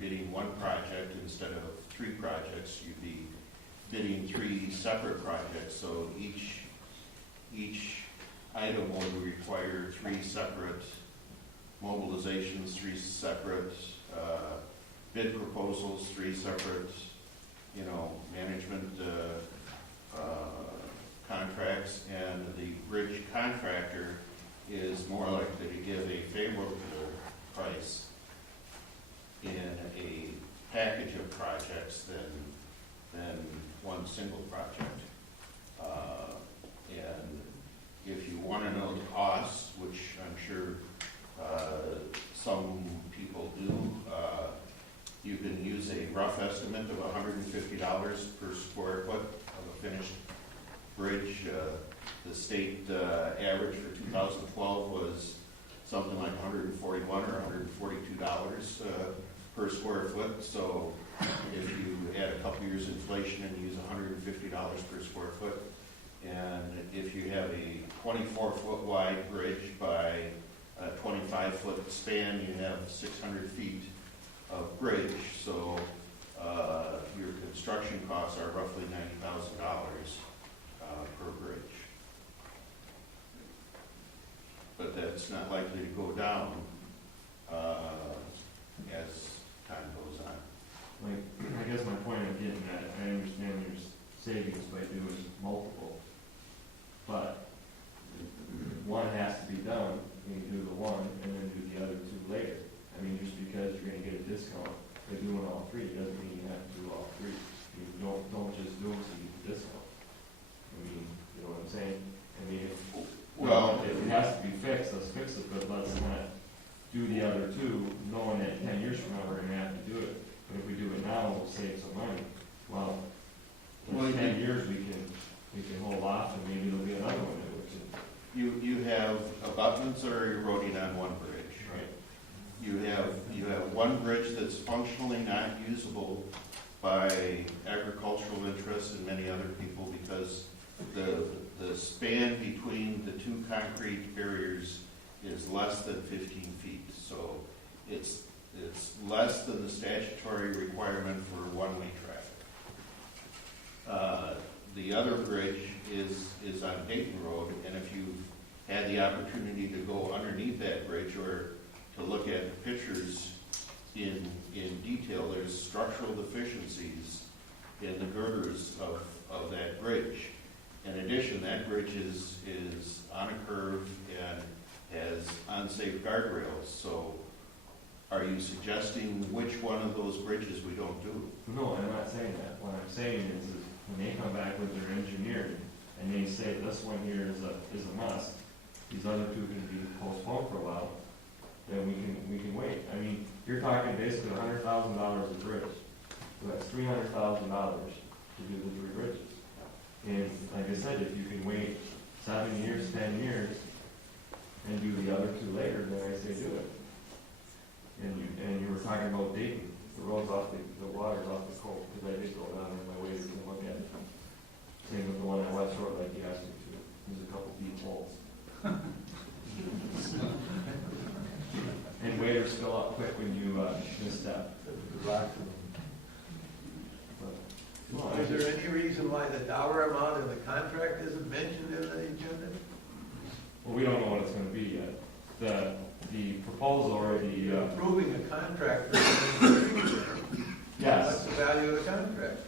bidding one project instead of 3 projects. You'd be bidding 3 separate projects, so each item would require 3 separate mobilizations, 3 separate bid proposals, 3 separate, management contracts, and the bridge contractor is more likely to give a favorable price in a package of projects than one single project. And if you want to know the costs, which I'm sure some people do, you can use a rough estimate of $150 per square foot of a finished bridge. The state average for 2012 was something like $141 or $142 per square foot. So if you add a couple years inflation and use $150 per square foot, and if you have a 24-foot wide bridge by a 25-foot span, you have 600 feet of bridge. So your construction costs are roughly $90,000 per bridge. But that's not likely to go down as time goes on. I guess my point I'm getting at, I understand there's savings by doing multiple, but one has to be done, you do the one and then do the other 2 later. I mean, just because you're gonna get a discount by doing all 3 doesn't mean you have to do all 3. You don't just do them so you get the discount. I mean, you know what I'm saying? I mean, if it has to be fixed, let's fix it, but let's not do the other 2, knowing that 10 years from now we're gonna have to do it. But if we do it now, we'll save some money. Well, in 10 years we can hold off and maybe there'll be another one that works in. You have abutments that are eroding on one bridge. Right. You have one bridge that's functionally not usable by agricultural interests and many other people because the span between the 2 concrete barriers is less than 15 feet. So it's less than the statutory requirement for one-way traffic. The other bridge is on Dayton Road, and if you've had the opportunity to go underneath that bridge or to look at pictures in detail, there's structural deficiencies in the girders of that bridge. In addition, that bridge is on a curve and has unsafe guardrails. So Are you suggesting which one of those bridges we don't do? No, I'm not saying that. What I'm saying is when they come back with their engineering and they say this one here is a must, these other two can be postponed for a while, then we can wait. I mean, you're talking basically $100,000 a bridge. So that's $300,000 to do the 3 bridges. And like I said, if you can wait 7 years, 10 years, and do the other 2 later, then I say do it. And you were talking about Dayton, the roads off the water's off the coast, because I did go down there my ways to look at it. Same with the one on West Road, like you asked me to. There's a couple deep holes. And waders fill up quick when you misstep. But, Is there any reason why the dollar amount in the contract isn't mentioned in the agenda? well, we don't know what it's going to be yet. The proposal or You're the approving a contract for yes. What's the value of the contract?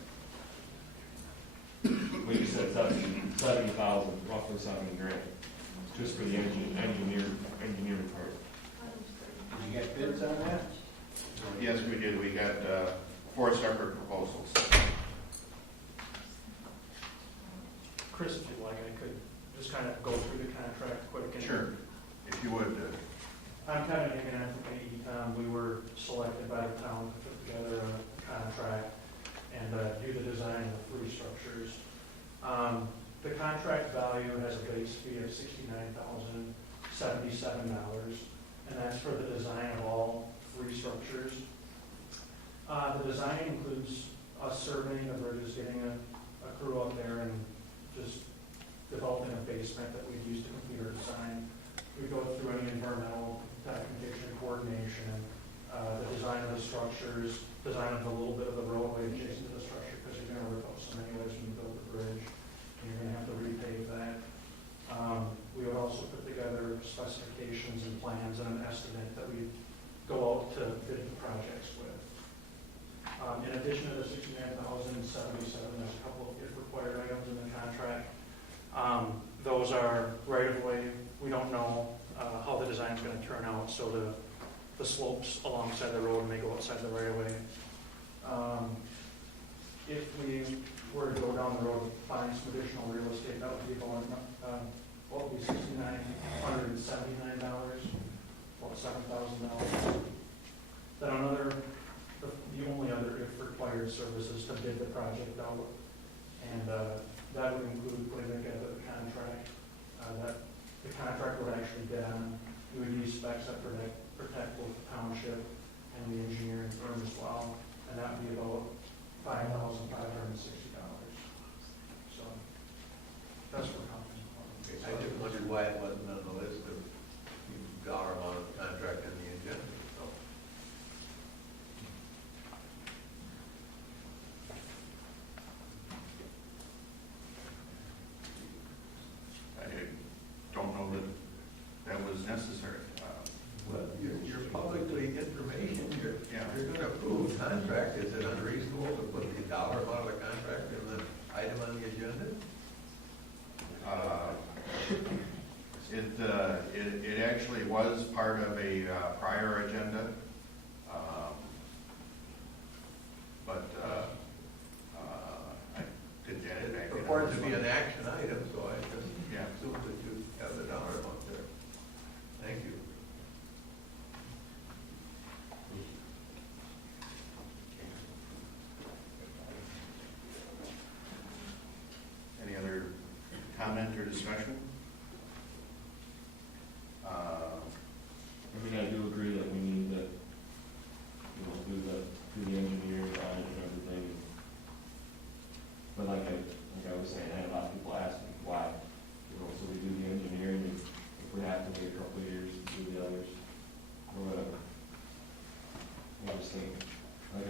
Well, you said 70,000, roughly $70,000, just for the engineering part. Did you get bids on that? Yes, we did. We got 4 separate proposals. Chris, if you'd like, I could just kind of go through the contract quick. And Sure, if you would. I'm kind of hanging on from AECOM. We were selected by the town to put together a contract and do the design of the 3 structures. The contract value has a base fee of $69,077, and that's for the design of all 3 structures. The design includes us surveying the bridges, getting a crew up there, and just developing a basement that we'd use to complete our design. We go through any environmental documentation and coordination, the design of the structures, design of a little bit of the roadway adjacent to the structure, because you're going to rip out some anyways when you build the bridge, and you're going to have to repave that. We would also put together specifications and plans and an estimate that we go out to bid the projects with. In addition to the $69,077, there's a couple of if required items in the contract. Those are right-of-way. We don't know how the design is going to turn out, so the slopes alongside the road may go outside the right-of-way. If we were to go down the road and find some additional real estate, that would be going, what would be $6,979, about $7,000. Then the only other if required services to bid the project out, and that would include putting together the contract. That the contract would actually bid on. We would use specs that protect both the township and the engineering firm as well, and that would be about $5,560. So that's what company. I just wondered why it wasn't on the list of dollar amount of contract in the agenda. So. I don't know that was necessary. Well, you're publicly information. Yeah. You're going to approve a contract. Is it unreasonable to put the dollar amount of the contract in the item on the agenda? It actually was part of a prior agenda, but I did that. It purports to be an action item, so I just Yeah. assumed that you have the dollar amount there. Thank you. Any other comment or discussion? I mean, I do agree that we need to, do the engineering on it and everything. But like I was saying, I had a lot of people ask me why. So we do the engineering, and if we have to wait a couple of years to do the others, or whatever. I just think, like I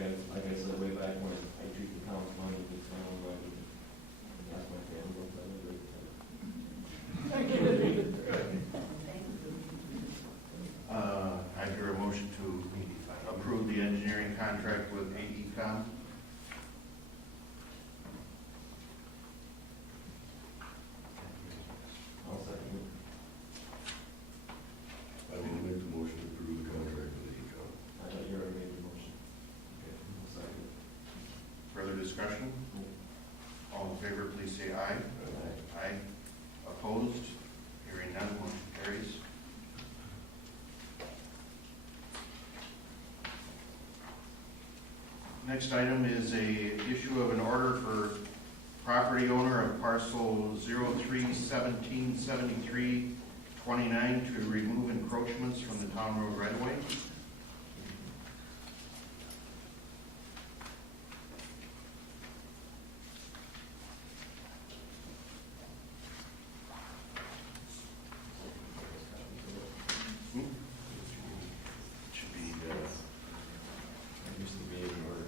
said way back when, I treat the town's money as my own money. That's my family. I hear a motion to approve the engineering contract with AECOM. discussion? All in favor, please say aye. Aye. Opposed? Hearing none, motion carries. Next item is a issue of an order for property owner of parcel 03-1773-29 to remove encroachments from the town road right of way. Should be, I used to be in order.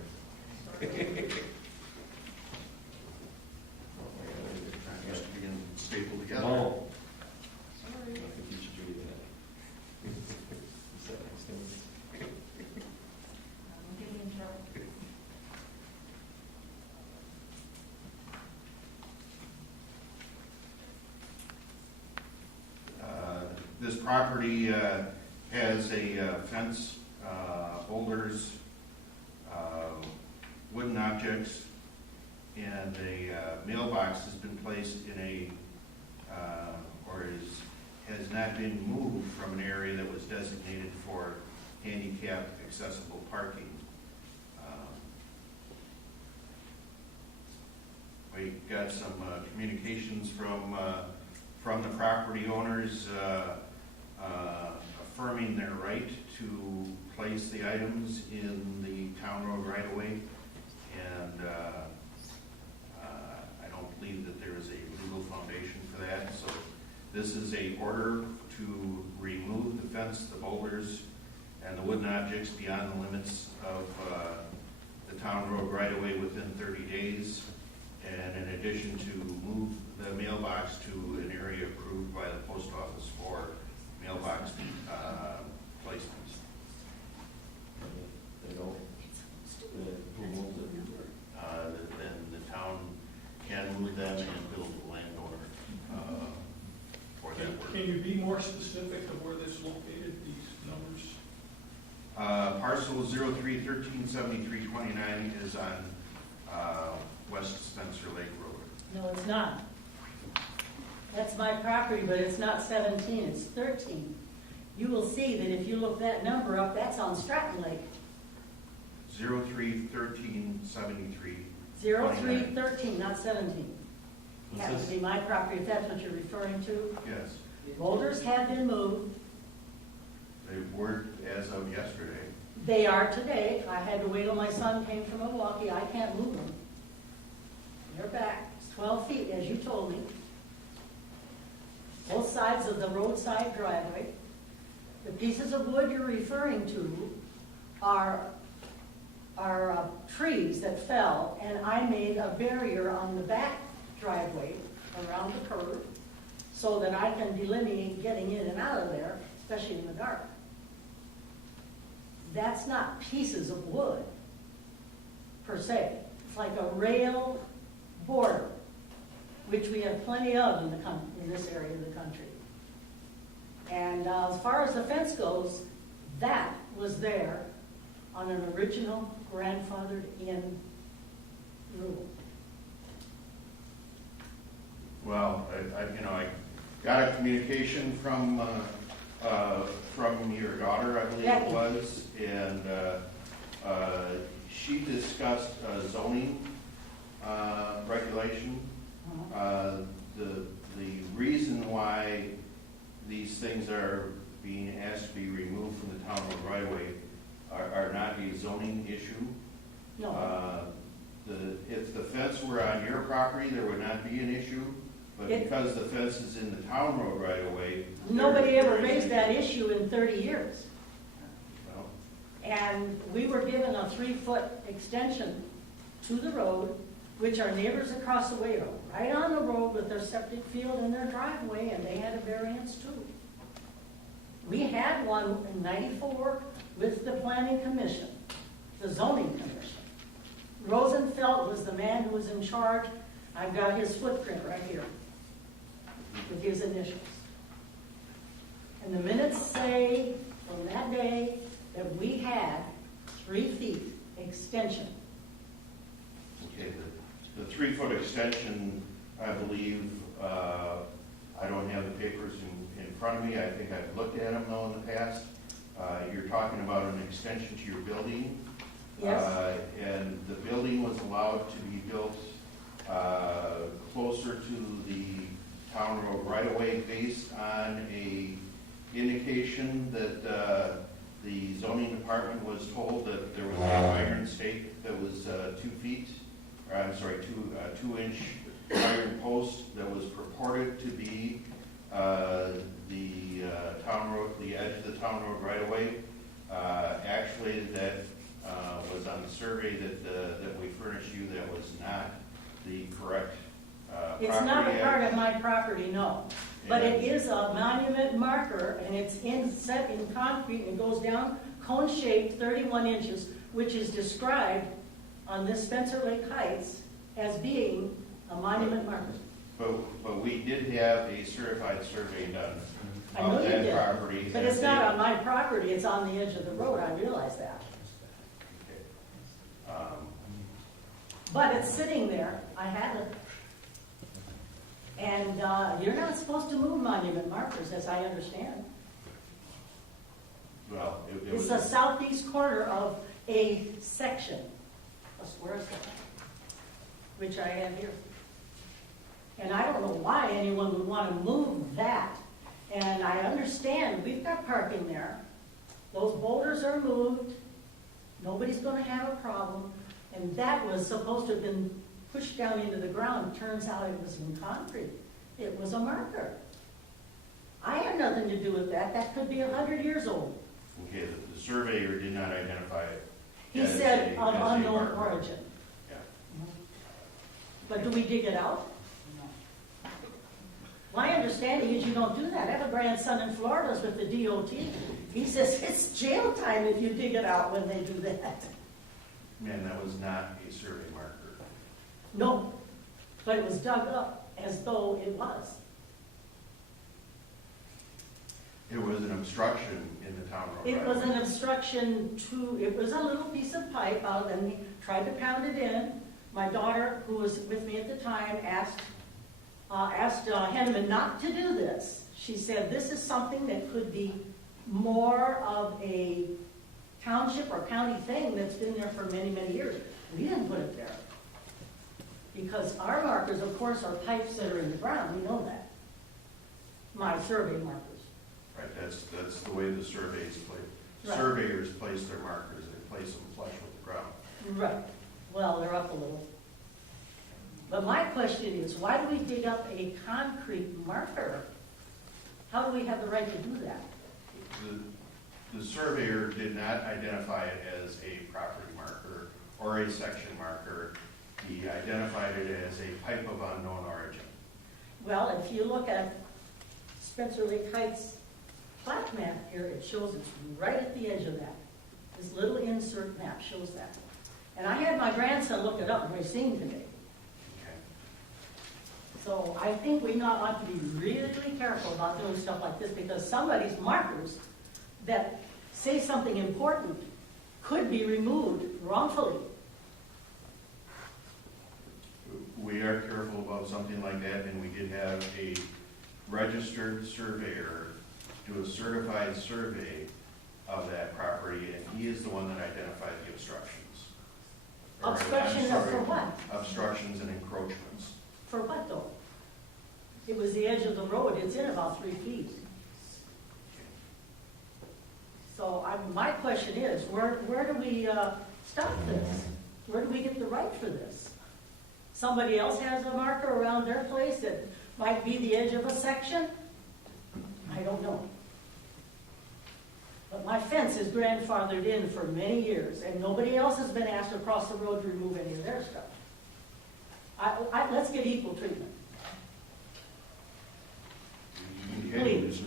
used to be in stapled together. No. Sorry. I think you should read that. You sat next to me. Don't get me in trouble. This property has a fence, boulders, wooden objects, and a mailbox has been placed in a, has not been moved from an area that was designated for handicap accessible parking. We got some communications from the property owners affirming their right to place the items in the town road right of way. And I don't believe that there is a legal foundation for that. So this is a order to remove the fence, the boulders, and the wooden objects beyond the limits of the town road right of way within 30 days. And in addition to move the mailbox to an area approved by the post office for mailbox placements. They don't, who moves it? Then the town can move them and bill the landowner for that work. Can you be more specific of where this is located, these numbers? Parcel 03-1373-29 is on West Spencer Lake Road. No, it's not. That's my property, but it's not 17, it's 13. You will see that if you look that number up, that's on Stratton Lake. 03-1373. 0313, not 17. That would be my property, if that's what you're referring to. Yes, Boulders have been moved. they were as of yesterday. They are today. I had to wait till my son came from Milwaukee. I can't move them. They're back. It's 12 feet, as you told me. Both sides of the roadside driveway. The pieces of wood you're referring to are trees that fell, and I made a barrier on the back driveway around the curb so that I can delineate getting in and out of there, especially in the dark. That's not pieces of wood, per se. It's like a rail border, which we have plenty of in this area of the country. And as far as the fence goes, that was there on an original grandfathered in rule. Well, I got a communication from your daughter, I believe it was, and she discussed zoning regulation. The reason why these things are being asked to be removed from the town road right away are not a zoning issue. No. If the fence were on your property, there would not be an issue, but because the fence is in the town road right away. Nobody ever raised that issue in 30 years. Well, And we were given a 3-foot extension to the road, which our neighbors across the way are right on the road with their septic field and their driveway, and they had a variance too. We had one in '94 with the planning commission, the zoning commission. Rosenfeld was the man who was in charge. I've got his footprint right here with his initials. And the minutes say from that day that we had 3 feet extension. Okay, the 3-foot extension, I believe, I don't have the papers in front of me. I think I've looked at them though in the past. You're talking about an extension to your building. Yes. And the building was allowed to be built closer to the town road right-of-way based on a indication that the zoning department was told that there was an iron stake that was 2 feet, or I'm sorry, 2-inch iron post that was purported to be the town road, the edge of the town road right-of-way. Actually, that was on the survey that we furnished you. That was not the correct property. It's not a part of my property, no. But it is a monument marker, and it's set in concrete, and goes down cone-shaped 31 inches, which is described on this Spencer Lake Heights as being a monument marker. But we did have a certified survey done I know of you that did, property. but it's not on my property, it's on the edge of the road, I realize that. Okay. But it's sitting there, I have it. And you're not supposed to move monument markers, as I understand. Well, it It's was. the southeast corner of a section, a square section, which I have here. And I don't know why anyone would want to move that. And I understand, we've got parking there. Those boulders are moved. Nobody's going to have a problem. And that was supposed to have been pushed down into the ground. Turns out it was in concrete. It was a marker. I had nothing to do with that. That could be 100 years old. Okay, the surveyor did not identify it. He as said a- of as a unknown marker. origin. Yeah. But do we dig it out? My understanding is you don't do that. I have a grandson in Florida with the DOT. He says it's jail time if you dig it out when they do that. Man, that was not a survey marker. No, but it was dug up as though it was. It was an obstruction in the town road. It right? was an obstruction to, it was a little piece of pipe out, and we tried to pound it in. My daughter, who was with me at the time, asked Henneman not to do this. She said, this is something that could be more of a township or county thing that's been there for many, many years. We didn't put it there. Because our markers, of course, are pipes that are in the ground. We know that. My survey markers. Right, that's the way the surveys play. Right. Surveyors place their markers, they place them flush with the ground. Right. Well, they're up a little. But my question is, why do we dig up a concrete marker? How do we have the right to do that? The surveyor did not identify it as a property marker or a section marker. He identified it as a pipe of unknown origin. Well, if you look at Spencer Lake Heights plat map here, it shows it's right at the edge of that. This little insert map shows that. And I had my grandson look it up and we've seen today. Okay. So I think we not ought to be really careful about doing stuff like this, because somebody's markers that say something important could be removed wrongfully. We are careful about something like that, and we did have a registered surveyor do a certified survey of that property, and he is the one that identified the obstructions. Or, I'm Obstruction sorry, for what? Obstructions and encroachments. For what though? It was the edge of the road. It's in about 3 feet. So my question is, where do we stop this? Where do we get the right for this? Somebody else has a marker around their place that might be the edge of a section? I don't know. But my fence is grandfathered in for many years, and nobody else has been asked to cross the road to remove any of their stuff. Let's get equal treatment. Okay. Please.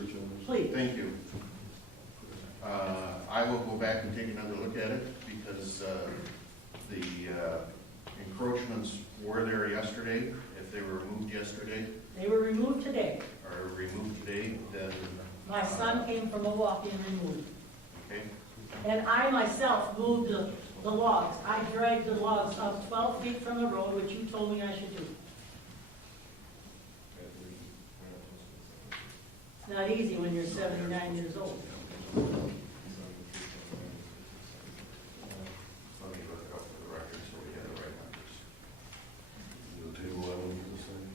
Please. Thank you. I will go back and take another look at it, because the encroachments were there yesterday. If they were removed yesterday They were removed today. or removed today, then. My son came from Milwaukee and removed. Okay. And I myself moved the the logs. I dragged the logs up 12 feet from the road, which you told me I should do. It's not easy when you're 79 years old. Let me look it up for the record so we have the right numbers. You'll table that one for this thing?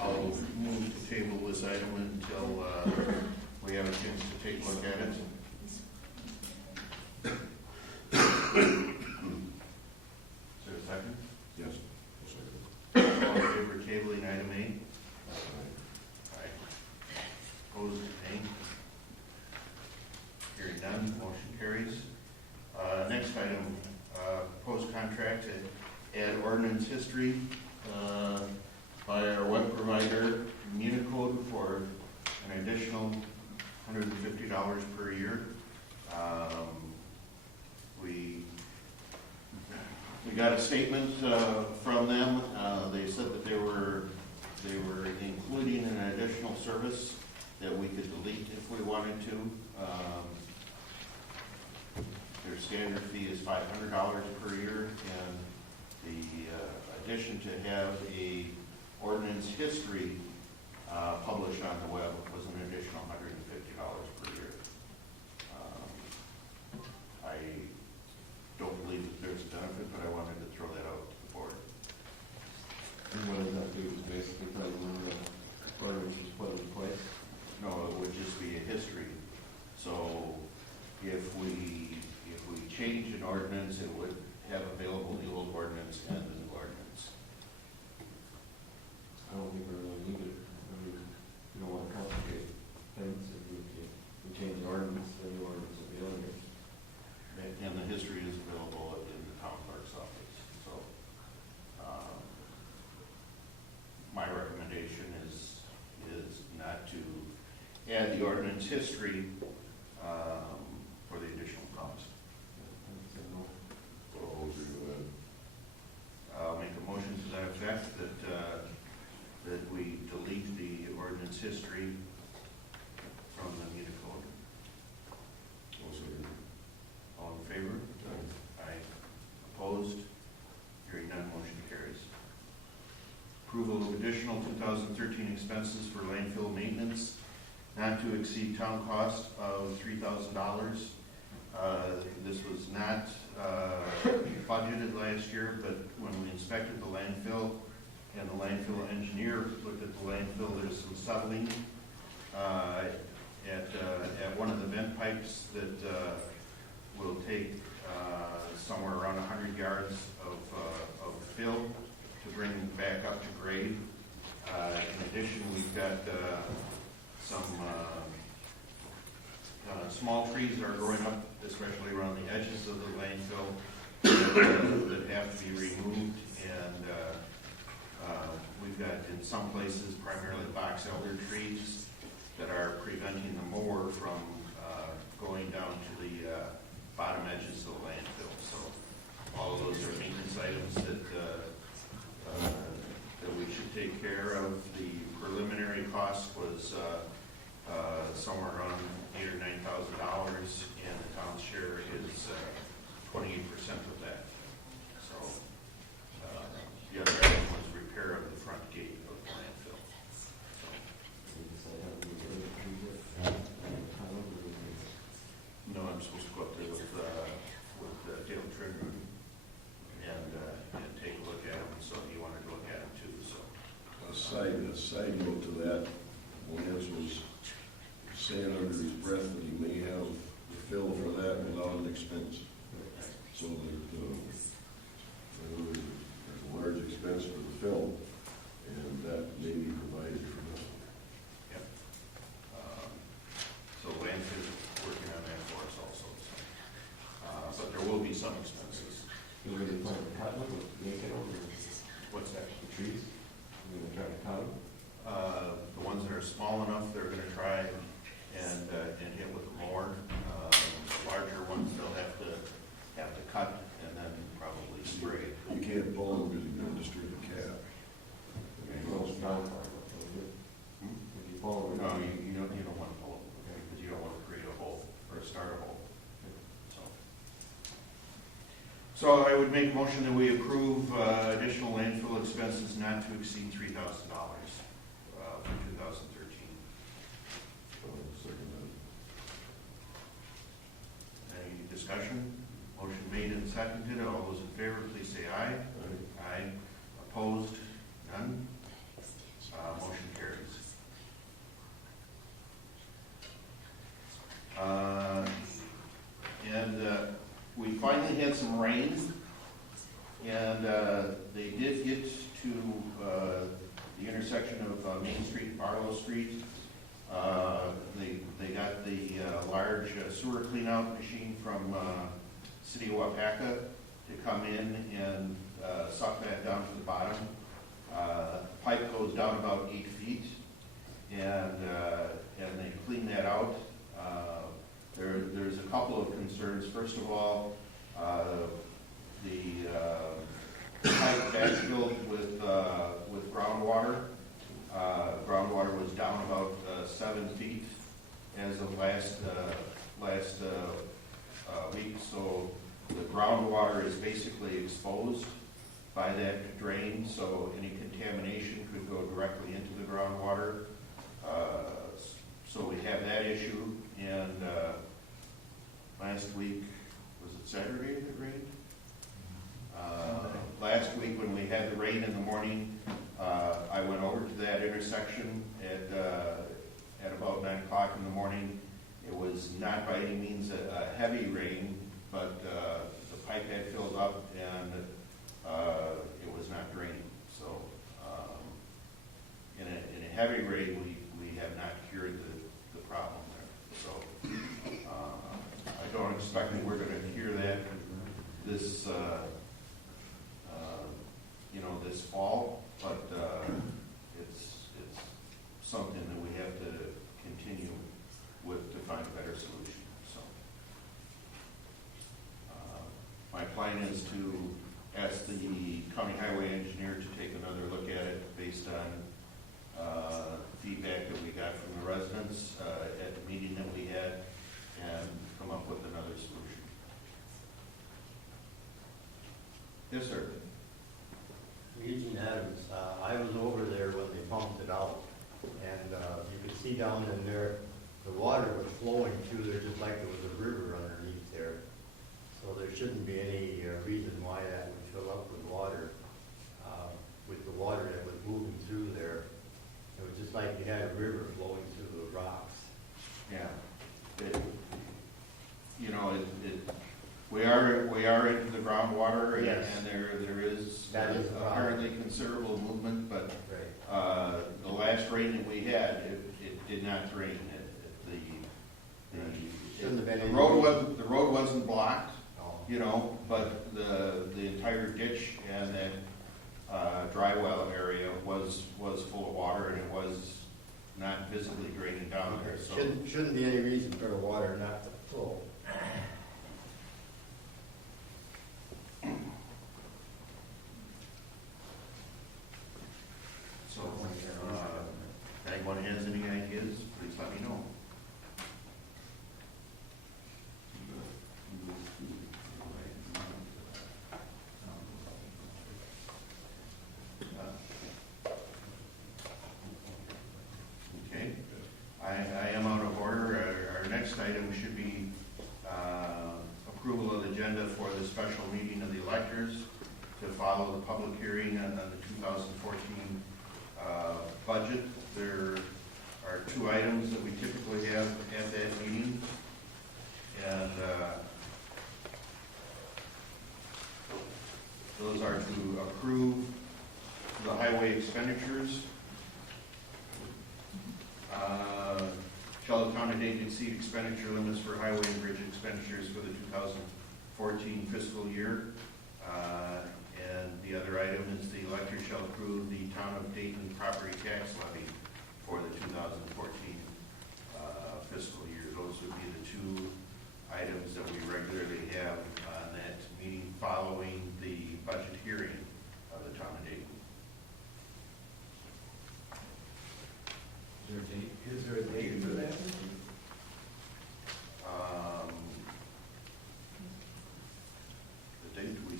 I'll move to table this item until we have a chance to take a look at it. Is there a second? Yes. All in favor of tabling item A? Aye. Opposed, nay? Hearing none, motion carries. Next item, proposed contract to add ordinance history by our web provider, Unicode, for an additional $150 per year. We got a statement from them. They said that they were including an additional service that we could delete if we wanted to. Their standard fee is $500 per year, and the addition to have a ordinance history published on the web was an additional $150 per year. I don't believe that there's a benefit, but I wanted to throw that out to the board. And what does that do? Is basically tell you when the ordinance was put in place? No, it would just be a history. So if we change an ordinance, it would have available the old ordinance and the new ordinance. I don't think we really need it. I mean, we don't want to complicate things. If we change the ordinance, the new ordinance will be on here. And the history is available in the town clerk's office. So my recommendation is not to add the ordinance history for the additional cost. I'll agree with that. I'll make a motion to that effect that we delete the ordinance history from the Unicode. I'll second. All in favor? Aye. Opposed? Hearing none, motion carries. Approval of additional 2013 expenses for landfill maintenance not to exceed town cost of $3,000. This was not budgeted last year, but when we inspected the landfill and the landfill engineer looked at the landfill, there's some settling at one of the vent pipes that will take somewhere around 100 yards of fill to bring back up to grade. In addition, we've got some small trees that are growing up, especially around the edges of the landfill, that have to be removed. And we've got, in some places, primarily box elder trees that are preventing the mower from going down to the bottom edges of the landfill. So all of those are maintenance items that we should take care of. The preliminary cost was somewhere around $8,000 or $9,000, and the town's share is 28% of that. So the other item was repair of the front gate of the landfill. No, I'm supposed to go up there with Dale Trinity and take a look at them. So he wanted to look at them too. So A side note to that, Lance was saying under his breath that he may have the fill for that without an expense. So there's a large expense for the fill, and that may be provided for nothing. yep. So Lance is working on that for us also. So, but there will be some expenses. Is there any plan to cut them or make it over? What's that? The trees? We're going to try to cut them? The ones that are small enough, they're going to try and hit with a mower. The larger ones, they'll have to cut and So I would make a motion that we approve additional landfill expenses not to exceed $3,000 for 2013. Second Any discussion? Motion made and seconded. All those in favor, please say aye. that. Aye. Opposed? None? Motion carries. We finally had some rain, and they did get to the intersection of Main Street and Barlow Street. They got the large sewer cleanout machine from City of Wapaka to come in and suck that down to the bottom. Pipe goes down about 8 feet, and they clean that out. There's a couple of concerns. First of all, the pipe backfilled with groundwater. Groundwater was down about 7 feet as of last week, so the groundwater is basically exposed by that drain, so any contamination could go directly into the groundwater. So we have that issue, and last week, was it Saturday that rained? Last week when we had the rain in the morning, I went over to that intersection at about 9 o'clock in the morning. It was not by any means a heavy rain, but the pipe had filled up and it was not draining. So in a heavy rain, we have not cured the problem there. So I don't expect that we're going to cure that this this fall, but it's something that we have to continue with to find a better solution. So my plan is to ask the county highway engineer to take another look at it based on feedback that we got from the residents at the meeting that we had, and come up with another solution. Yes, sir. Eugene Adams, I was over there when they pumped it out, and you could see down in there, the water was flowing through there just like there was a river underneath there. So there shouldn't be any reason why that would fill up with water, with the water that was moving through there. It was just like you had a river flowing through the rocks. Yeah. We are into the groundwater, and, Yes. and there is That is apparently considerable movement, but Right. the last rain that we had, it did not drain. Shouldn't have been The any- road wasn't blocked, No. but the entire ditch and that dry well area was full of water, and it was not visibly draining down there. So Shouldn't be any reason for the water not to flow. So, if anyone has any ideas, please let me know. Okay, I am out of order. Our next item should be approval of the agenda for the special meeting of the electors to follow the public hearing on the 2014 budget. There are 2 items that we typically have at that meeting, and those are to approve the highway expenditures. Shall the town of Dayton exceed expenditure limits for highway and bridge expenditures for the 2014 fiscal year? And the other item is the elector shall approve the town of Dayton property tax levy for the 2014 fiscal year. Those would be the 2 items that we regularly have on that meeting following the budget hearing of the town of Dayton. Is there a date for that? The date we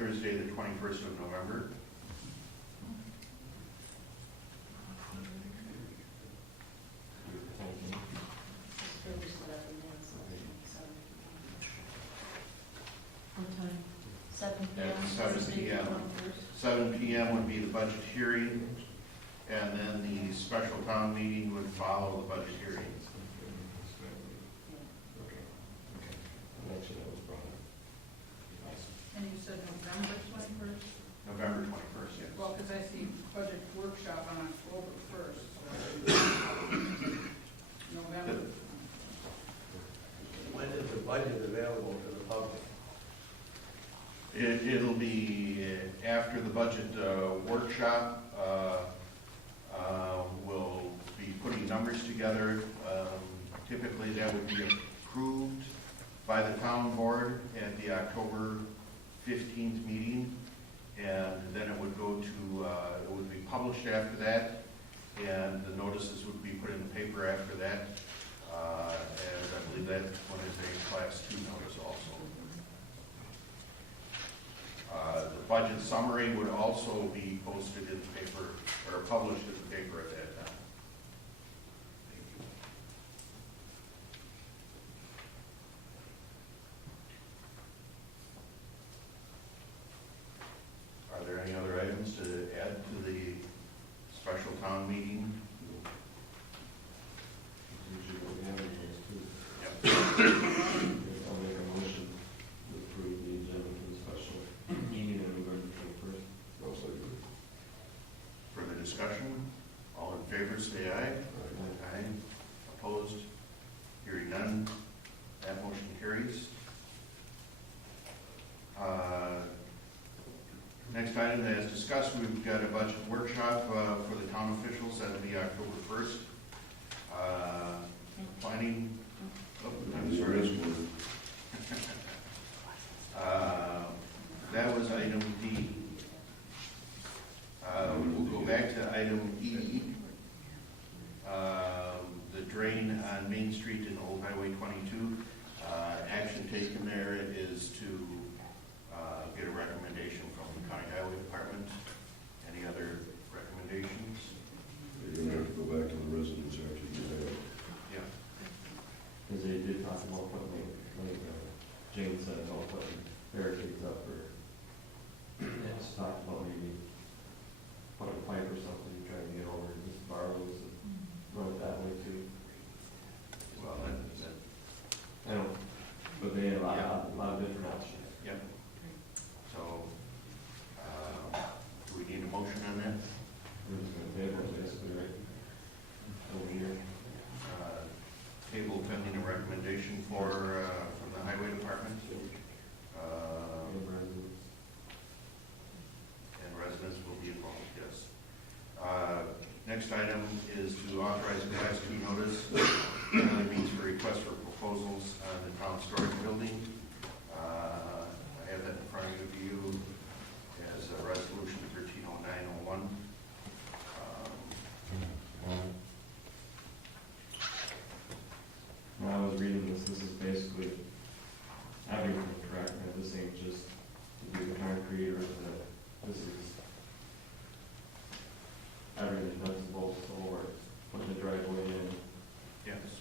Thursday, the 21st of November. What time? 7 p.m. At 7 Thursday, p.m. 21st. 7 p.m. would be the budget hearing, and then the special town meeting would follow the budget hearing. Actually, that was brought up. And you said November 21st? November 21st, yes. Well, because I see budget workshop on October 1st. So November. When is the budget available to the public? It'll be after the budget workshop. We'll be putting numbers together. Typically, that would be approved by the town board at the October 15th meeting, and then it would go to, it would be published after that, and the notices would be put in the paper after that. And I believe that one is a Class 2 notice also. The budget summary would also be posted in the paper, or published in the paper at that time. Thank you. Are there any other items to add to the special town meeting? Usually what we have in those two. Yep. I'll make a motion to approve the agenda for the special meeting on November 21st. Also, Further discussion? All in favor, say aye. Aye. Opposed? Hearing none. That motion carries. Next item, as discussed, we've got a budget workshop for the town officials. That'll be October 1st. Planning, I'm sorry. That was item D. We'll go back to item E. The drain on Main Street in Old Highway 22. Action taken there is to get a recommendation from the County Highway Department. Any other recommendations? you're gonna have to go back to the residents after you do that. Yeah. Because they did talk about putting, like Jane said, about putting barricades up, or they just talked about maybe putting a pipe or something, trying to get over this Barlow's and run it that way too. Well, I don't, but they had a lot of different options. yep. So, do we need a motion on that? We're just gonna table it basically, right? Over here. Table pending a recommendation from the Highway Department. And residents will be involved, yes. Next item is to authorize Class 2 notice. That means for request for proposals on the town storage building. I have that in front of you as a resolution 130901. When I was reading this is basically everything, correct? And this ain't just to do the concrete or this is everything, nuts and bolts, the whole works. Put the driveway in. Yes.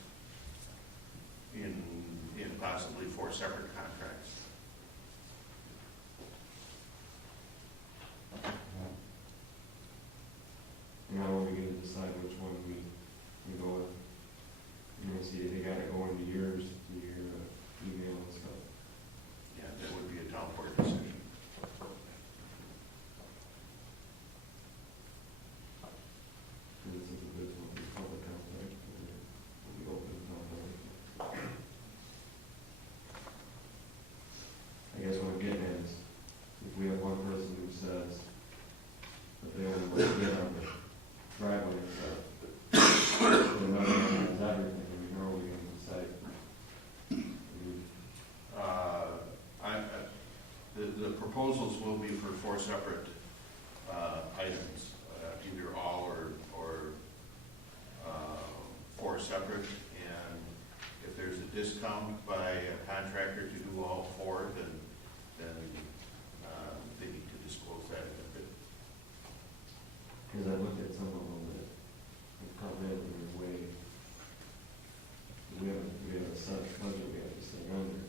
In possibly 4 separate contracts. Now are we gonna decide which one we go with? You can see they got it going to yours, to your email and stuff. Yeah, that would be a town board decision. And this is one, it's public comment, will be open to public. I guess what I'm getting at is, if we have one person who says that they only want to get on the driveway and stuff, and another one has everything, I mean, how are we gonna decide? The proposals will be for 4 separate items, either all or 4 separate. And if there's a discount by a contractor to do all 4, then Because I looked at some of them that have come in and they're way, we have a set budget we have to stay under.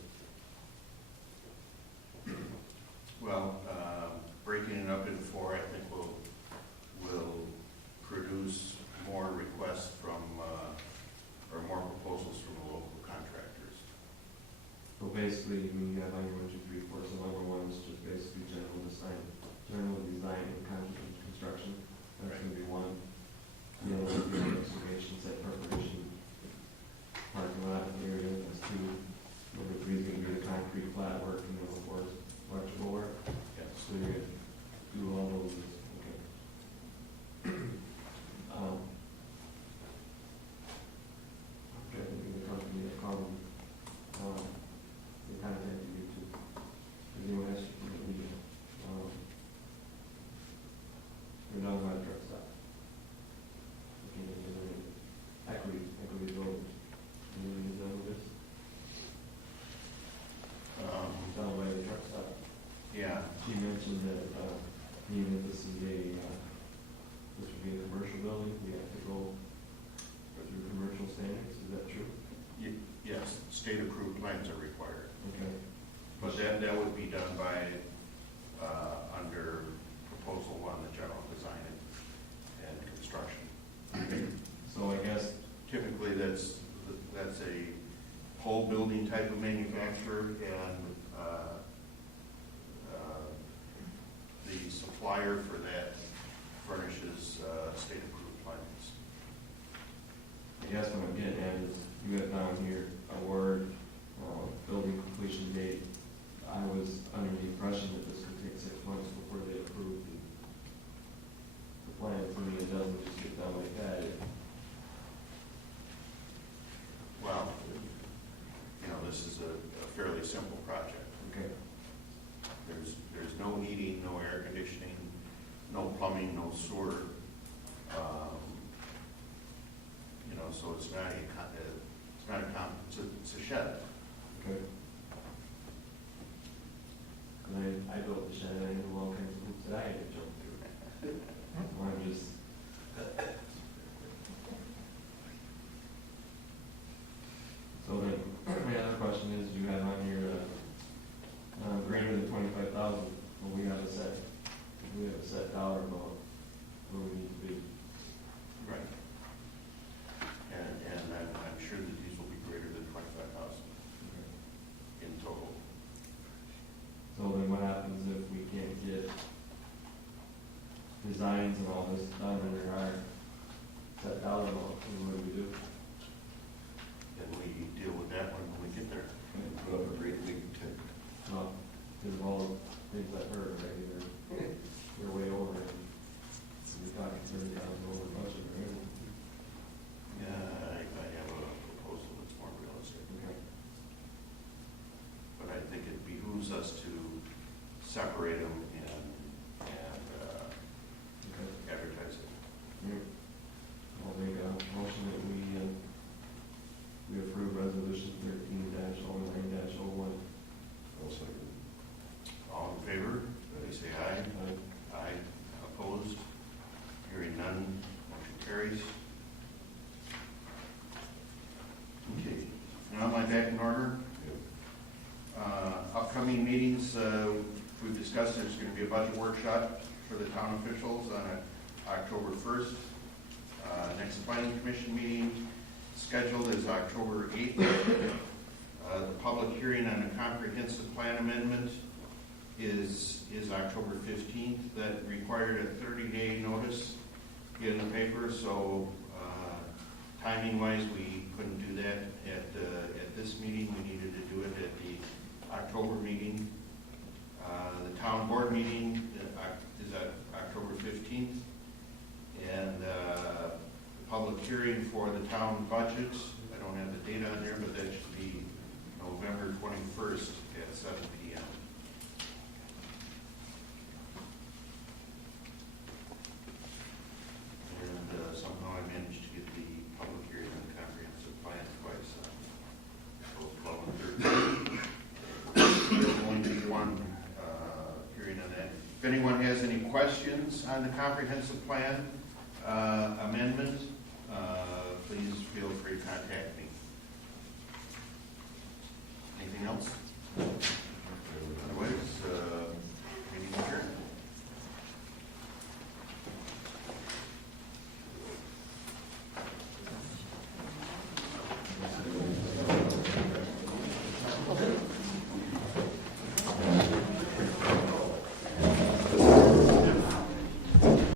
Well, breaking it up into four, I think will produce more requests from, or more proposals from the local contractors. So basically, we have on your 1, 2, 3, 4, so number one is just basically general design and construction. That's gonna be one. You know, excavation, site preparation, parking lot area, that's two. Number three is gonna be the concrete flat work, and number four is electrical work. Yes. So you're gonna do all those, okay. Okay, the company that called, they contacted you too. Did anyone ask you for the meeting? We're not about truck stop. Okay, equity voters. Anyone is done with this? Down by the truck stop. Yeah. She mentioned that, even if this is this would be a commercial building, we have to go through commercial standards, is that true? Yes, state-approved plans are required. Okay. But that would be done by, under proposal one, the general design and construction. So I guess, Typically, that's a whole building type of manufacturer, and the supplier for that furnishes state-approved plans. I guess what I'm getting at is, you have down here a word, building completion date. I was under the impression that this could take 6 months before they approve the plan. For me, it doesn't just get done like that. Well, this is a fairly simple project. Okay. There's no heating, no air conditioning, no plumbing, no sewer. So it's a shed. Okay. And I built the shed, I knew all kinds of hoops that I had to jump through. I'm just. So then, my other question is, you have on your, greater than 25,000, well, we have a set dollar amount where we need to be. Right. And I'm sure that these will be greater than 25,000 in total. So then what happens if we can't get designs and all this done under our set dollar amount? What do we do? And we deal with that when we get there. Put up a great big tent. Well, because of all the things I've heard, right, they're way over, and we're talking 30,000 over budget, right? Yeah, I have a proposal that's more realistic. Okay. But I think it behooves us to separate them and advertise it. Yep. I'll make a motion that we approve resolution 13-09-01. I'll second. All in favor, please say aye. Aye. Opposed? Hearing none, motion carries. Okay, now am I back in order? Upcoming meetings, we've discussed there's going to be a budget workshop for the town officials on October 1st. Next planning commission meeting scheduled is October 8th. The public hearing on a comprehensive plan amendment is October 15th. That required a 30-day notice in the paper, so timing-wise, we couldn't do that at this meeting. We needed to do it at the October meeting. The town board meeting is at October 15th, and the public hearing for the town budget, I don't have the date on there, but that should be November 21st at 7 p.m. And somehow I managed to get the public hearing on the comprehensive plan twice, both 12 and 13. There's going to be one hearing on that. anyone has any questions on the comprehensive plan amendment, please feel free to contact me. Anything else?